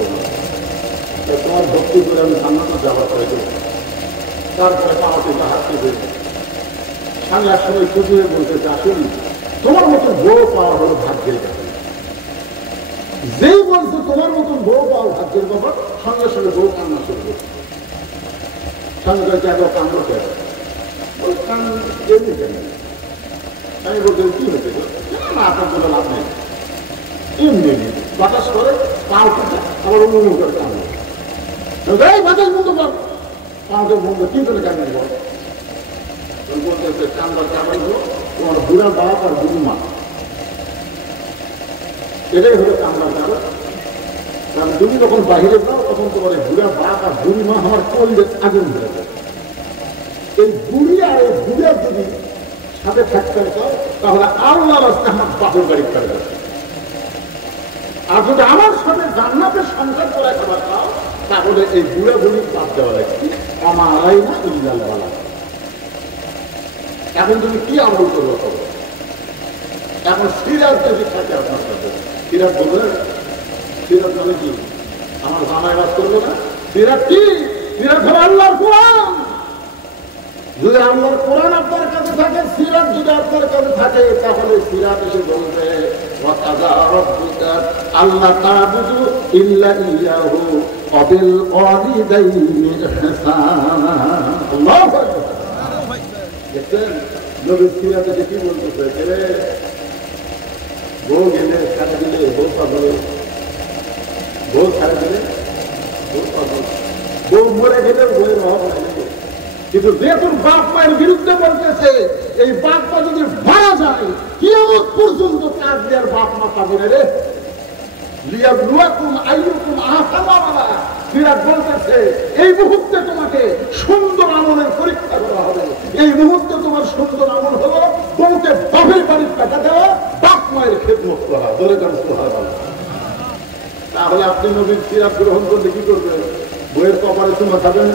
তোমার ভক্তি করে আমি জান্নাতে যাওয়ার পরে দেবো। তারপরে পাওয়াতে হাত দিয়ে স্বামী এক সময় খুঁজে বলতেছে, আসলে তোমার মতো বড় পাওয়া হলো ভাগ্যের কাছে। যেই বলছে তোমার মতন বউ পাও ভাগ্যের ব্যাপার, সঙ্গে সঙ্গে বউ কান্না শুরু করছে। সঙ্গে সঙ্গে কেন কান্না কেন ওই কান এমনি কেন? আমি বলতে কি হয়েছে না আপনার কোনো লাভ নেই, এমনি বাতাস করে পাও কেটে আবার অন্য করে কান্না, বাতাস বন্ধ কর, পাওকে বন্ধ কি করে কান্না বল? বলতেছে কান্দার কারণ হলো তোমার বুড়া বাপ আর বুড়ি মা, এটাই হলো কান্দার কারণ। কারণ তুমি যখন বাহিরে যাও তখন তোমার বুড়া বাপ আর বুড়ি মা আমার কলদের আগুন ধরে যায়। এই বুড়ি আর এই বুড়ার যদি সাথে থাকতে চাও তাহলে আল্লাহ রাস্তায় আমার বাপের বাড়ি করে যাচ্ছে। আর যদি আমার সাথে জান্নাতের সংসার করে খাবার চাও তাহলে এই বুড়া বুড়ি বাদ দেওয়া লাগবে, আমারাই না ইল্লাল বালা। এখন তুমি কি আমল করবো? এখন সিরাজ যদি থাকে আপনার সাথে, সিরাজ বলবে সিরাজ মানে কি আমার জামাই বাস করবে না? সিরাজ কি? সিরাজ হলো আল্লাহর কোরআন। যদি আল্লাহর কোরআন আপনার কাছে থাকে, সিরাজ যদি আপনার কাছে থাকে, তাহলে সিরাজ এসে বলবে আল্লাহ তা'বুদু ইল্লা ইয়্যাহু ওয়া বিল ওয়ালিদাইনি ইহসানা। আল্লাহু আকবার। দেখেন নবী সিরাজে কি বলতেছে, রে বউ গেলে ছাড়া দিলে বউ পাগল, বউ ছাড়া দিলে বউ পাগল, বউ মরে গেলে বউয়ের অভাব লাগে। কিন্তু যেহেতু বাপ মায়ের বিরুদ্ধে বলতেছে, এই বাপ মা যদি মারা যায় কিয়ামত পর্যন্ত কাজ দেওয়ার বাপ মা পাবে না রে। লিয়াবলুয়াকুম আইয়ুকুম আহসানু আমালা। সিরাজ বলতেছে এই মুহূর্তে তোমাকে সুন্দর আমলের পরীক্ষা করা হবে। এই মুহূর্তে তোমার সুন্দর আমল হলো বউকে বাপের বাড়ির টাকা দেওয়া, বাপ মায়ের খেদমত করা। ধরে যান সুবহানাল্লাহ। তাহলে আপনি নবীর সিরাজ গ্রহণ করলে কি করবেন? বইয়ের কপালে চুমা খাবেন?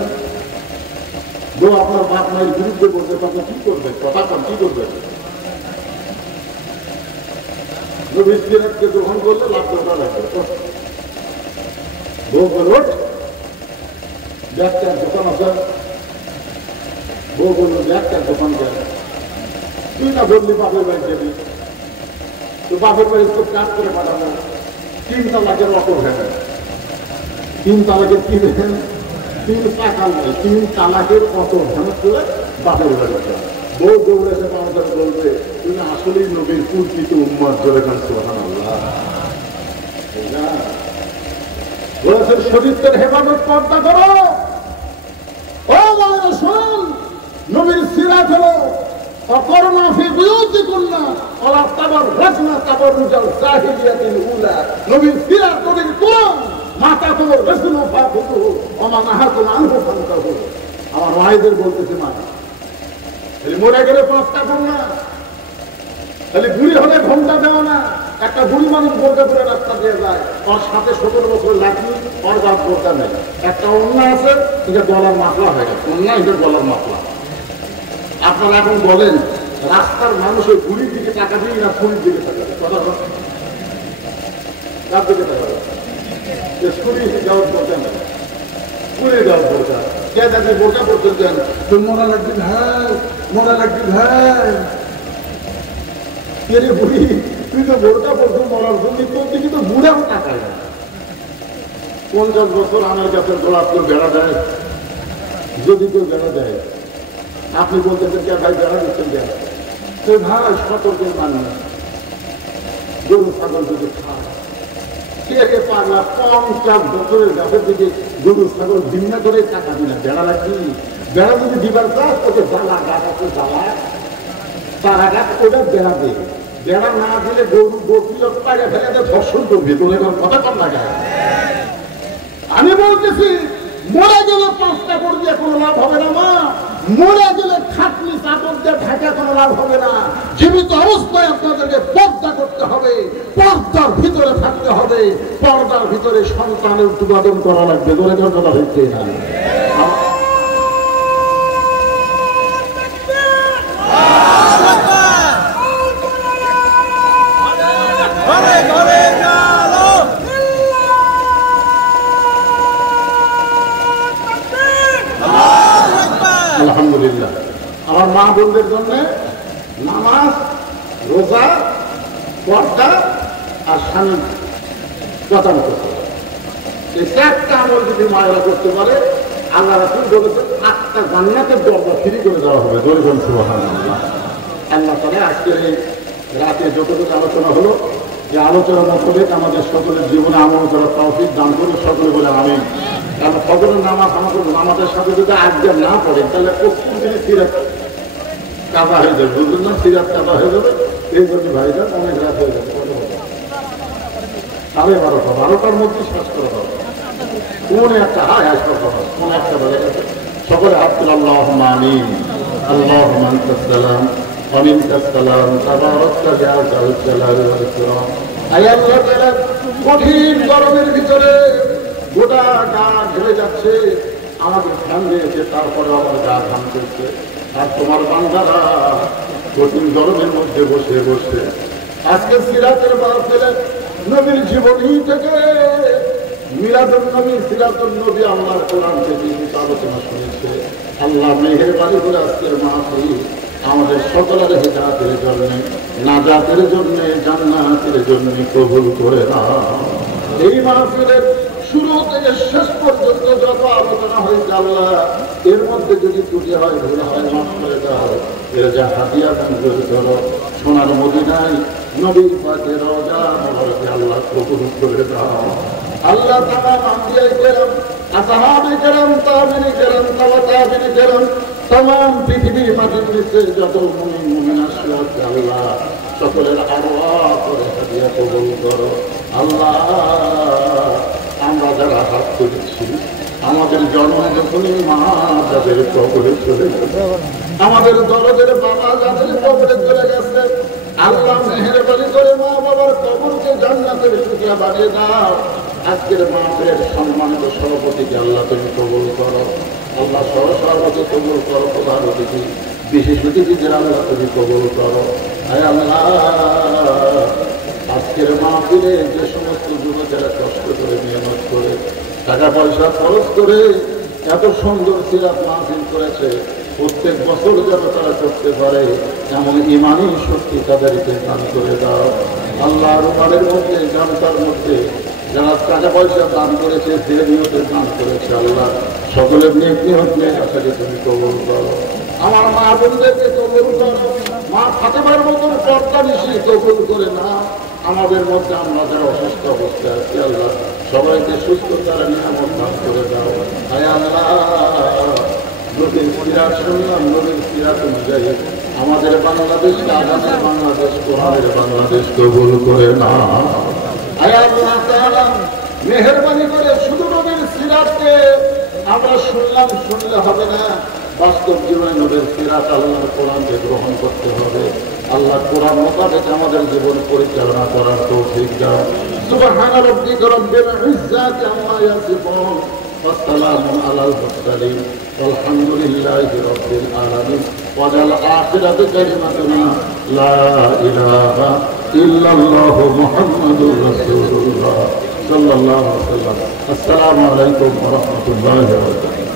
বউ আপনার বাপ মায়ের বিরুদ্ধে বলতে তখন কি করবে? কথা কন কি করবেন? নবীর সিরাজকে গ্রহণ করলে লাভ করতে লাগবে। বউ বলল ব্যাগটার দোকান আছে, বউ বলল ব্যাগটার দোকান দেয়, তুই না বললি বাপের বাড়ি যাবি, তো বাপের বাড়ি তো কাজ করে পাঠাবো। 3 তালাকের অটো ভ্যান, 3 তালাকের কি ভ্যান? 3 টাকা নয়, 3 তালাকের অটো ভ্যান করে বাপের বাড়ি যায়। বউ দৌড়েছে আমাদের বলবে তুই না আসলেই নবীর পূর্তিত উম্মত। জোরে গান সুবহানাল্লাহ। বলেছেন শরীরের হেফাজত পর্দা করো। ও মায়েরা শোন, নবীর সিরাত হলো অকরনা ফি বুয়ুতিকুন্না ওয়ালা তাবাররাজনা তাবাররুজাল জাহিলিয়াতিল উলা। নবীর সিরাত নবীর কোরআন। মাতা তো রাসূলু ফাকুহু ওয়া মা নাহাকুম আনহু ফান্তাহু। আমার ভাইদের বলতেছে মা, মরে গেলে 5টা করো না, তাহলে বুড়ি হলে ঘন্টা দেওয়া না। একটা বুড়ি মানুষ বলতে করে রাস্তা দিয়ে যায়, ওর সাথে 17 বছর লাগবে, ওর গাছ বলতে নেই। একটা অন্য আছে, এটা গলার মাফলা হয়ে গেছে, অন্য এটা গলার মাফলা। আপনারা এখন বলেন রাস্তার মানুষ ওই বুড়ির দিকে টাকা দিই না ছুরির দিকে টাকা দেয়? কথা বলেন কার দিকে টাকা দেয়? ছুরি যাওয়ার বলতে নেই, পুড়ে যাওয়ার বোঝা। কে যাকে বোঝা করতে দেন, তুই মরা লাগবে ভাই, মরা লাগবে ভাই। কে রে বুড়ি, তুই তো বোরকা পড়ছো মরার জন্য, তোর দিকে তো বুড়াও টাকায় না। 50 বছর আমার কাছে গোলাপ কেউ বেড়া দেয়, যদি কেউ বেড়া দেয়, আপনি বলতেছেন কে ভাই বেড়া দিচ্ছেন কেন? সে ভাই সতর্কের মানে গরু ছাগল যদি খায়, কে পাগলা 50 বছরের গাছের দিকে গরু ছাগল ভিন্না করে টাকা দিনা বেড়া লাগবে। বেড়া যদি দিবার চাষ তোকে জ্বালা গাছ আছে, জ্বালা তারা গাছ ওটা বেড়া দেবে। বেড়া না দিলে গরু বকরি পাড়ে ফেলে ধর্ষণ করবে। তোদের কথা কম লাগে। আমি বলতেছি মরে গেলে 5টা করে দিয়ে কোনো লাভ হবে না মা। মরে গেলে খাটনি চাদর দিয়ে ঢাকা কোনো লাভ হবে না। জীবিত অবস্থায় আপনাদেরকে পর্দা করতে হবে, পর্দার ভিতরে থাকতে হবে, পর্দার ভিতরে সন্তানের উৎপাদন করা লাগবে। ধরে কথা হচ্ছে না? আলহামদুলিল্লাহ। আমার মা বোনদের জন্য নামাজ, রোজা, পর্দা আর স্বামী কাতাম করতে পারে। এই চারটা আমল যদি মায়েরা করতে পারে, আল্লাহ রাসূল বলেছেন 8টা জান্নাতের দরজা ফ্রি করে দেওয়া হবে। বলবেন সুবহানাল্লাহ। আল্লাহ তাআলা আজকের এই রাতে যতটুকু আলোচনা হলো, যে আলোচনা মোতাবেক আমাদের সকলের জীবনে আমল করার তৌফিক দান করে সকলে বলে আমিন। কারণ ফজরের নামাজ আমাদের সাথে যদি আজ্ঞা না পড়ে, তাহলে প্রথম দিনে সিরাত কাদা হয়ে যাবে, বুঝলেন না? সিরাত কাদা হয়ে যাবে। এই জন্য ভাইরা অনেক রাত হয়ে যাবে, 12টার মধ্যে শেষ করে দেওয়া। কোন একটা কোন একটা বেলা গেছে, সকলে হাত তুলে আল্লাহুম্মা আমিন। আল্লাহুম্মা আনতাস সালাম ওয়া মিনকাস সালাম তাবারাকতা ইয়া যাল জালালি ওয়াল ইকরাম। আয় আল্লাহ তাআলা, কঠিন গরমের ভিতরে গোটা গা ঘেমে যাচ্ছে, আমাদের ফ্যান দিয়েছে, তারপরে আমার গা ঘামতেছে। আর তোমার বান্দারা কঠিন গরমের মধ্যে বসে বসে আজকে সিরাতের মাহফিলে নবীর জীবনী থেকে মিলাদুন নবী, সিরাতুন নবী, আল্লাহর কোরআন থেকে আলোচনা শুনেছে। আল্লাহ মেহেরবানি করে আজকের মাহফিল আমাদের সকলের হিদায়াতের জন্য, নাজাতের জন্য, জান্নাতের জন্য কবুল করে নাও। এই মাহফিলের শুরু থেকে শেষ পর্যন্ত যত আলোচনা হয়েছে আল্লাহ, এর মধ্যে যদি ত্রুটি হয়, ভুল হয়, মাফ করে দাও। এর যা হাদিয়া মঞ্জুর করো, সোনার মদিনায় নবীর পাকে রওজা মুবারকে আল্লাহ কবুল করে দাও। আল্লাহ তাআলা আম্বিয়া কেরাম, আসহাবে কেরাম, তাবিঈন কেরাম, তাবিঈন কেরাম, तमाम পৃথিবীর মাটির নিচে যত মুমিন মুমিনাত আছে আল্লাহ, সকলের আরওয়াহ করে হাদিয়া কবুল করো। আল্লাহ, আমরা যারা হাত তুলেছি, আমাদের জন্ম যখনই মা যাদের কবরে চলে গেছে, আমাদের দরদের বাবা যাদের কবরে চলে গেছে, আল্লাহ মেহেরবানি করে মা বাবার কবরকে জান্নাতের টুকরা বানিয়ে দাও। আজকের মাহফিলের সম্মানিত সভাপতিকে আল্লাহ তুমি কবুল করো। আল্লাহ সহসভাপতি কবুল করো, প্রধান অতিথি, বিশেষ অতিথিদের আল্লাহ তুমি কবুল করো। আয় আল্লাহ, আজকের মাহফিলে যে সমস্ত যুবকেরা কষ্ট করে, মেহনত করে, টাকা পয়সা খরচ করে এত সুন্দর সিরাত মাহফিল করেছে, প্রত্যেক বছর যেন তারা করতে পারে এমন ইমানি শক্তি তাদেরকে দান করে দাও। আল্লাহ রুমালের মধ্যে, গামছার মধ্যে যারা টাকা পয়সা দান করেছে, যে নিয়তে দান করেছে, আল্লাহ সকলের নিয়ত আশাকে তুমি কবুল করো। আমার মা বোনদেরকে কবুল করো, মা ফাতেমার মতন পর্দা নিশি কবুল করে না। আমাদের মধ্যে আমরা যারা অসুস্থ অবস্থায় আছি আল্লাহ সবাইকে সুস্থতার নিয়ামত দান করে দাও। আয় আল্লাহ, নবীর সিরাত শুনলাম, নবীর সিরাত অনুযায়ী আমাদের বাংলাদেশকে, আগামীর বাংলাদেশ, কোরআনের বাংলাদেশ কবুল করে না। আয় আল্লাহ তাআলা, মেহেরবানি করে শুধু নবীর সিরাতকে আমরা শুনলাম, শুনলে হবে না, বাস্তব জীবনে নবীর সিরাত আল্লাহর কোরআনকে গ্রহণ করতে হবে। আল্লাহ কোরআন মোতাবেক আমাদের জীবন পরিচালনা করার তৌফিক দাও। সুবহানা রাব্বিকা রাব্বিল ইজ্জাতি আম্মা ইয়াসিফুন ওয়া সালামুন আলাল মুরসালিন ওয়ালহামদুলিল্লাহি রাব্বিল আলামিন। ওয়াজাল আখিরাতু কালিমাতুনা লা ইলাহা ইল্লাল্লাহু মুহাম্মাদুর রাসূলুল্লাহ সাল্লাল্লাহু আলাইহি ওয়া সাল্লাম। আসসালামু আলাইকুম ওয়া রাহমাতুল্লাহি ওয়া বারাকাতুহু।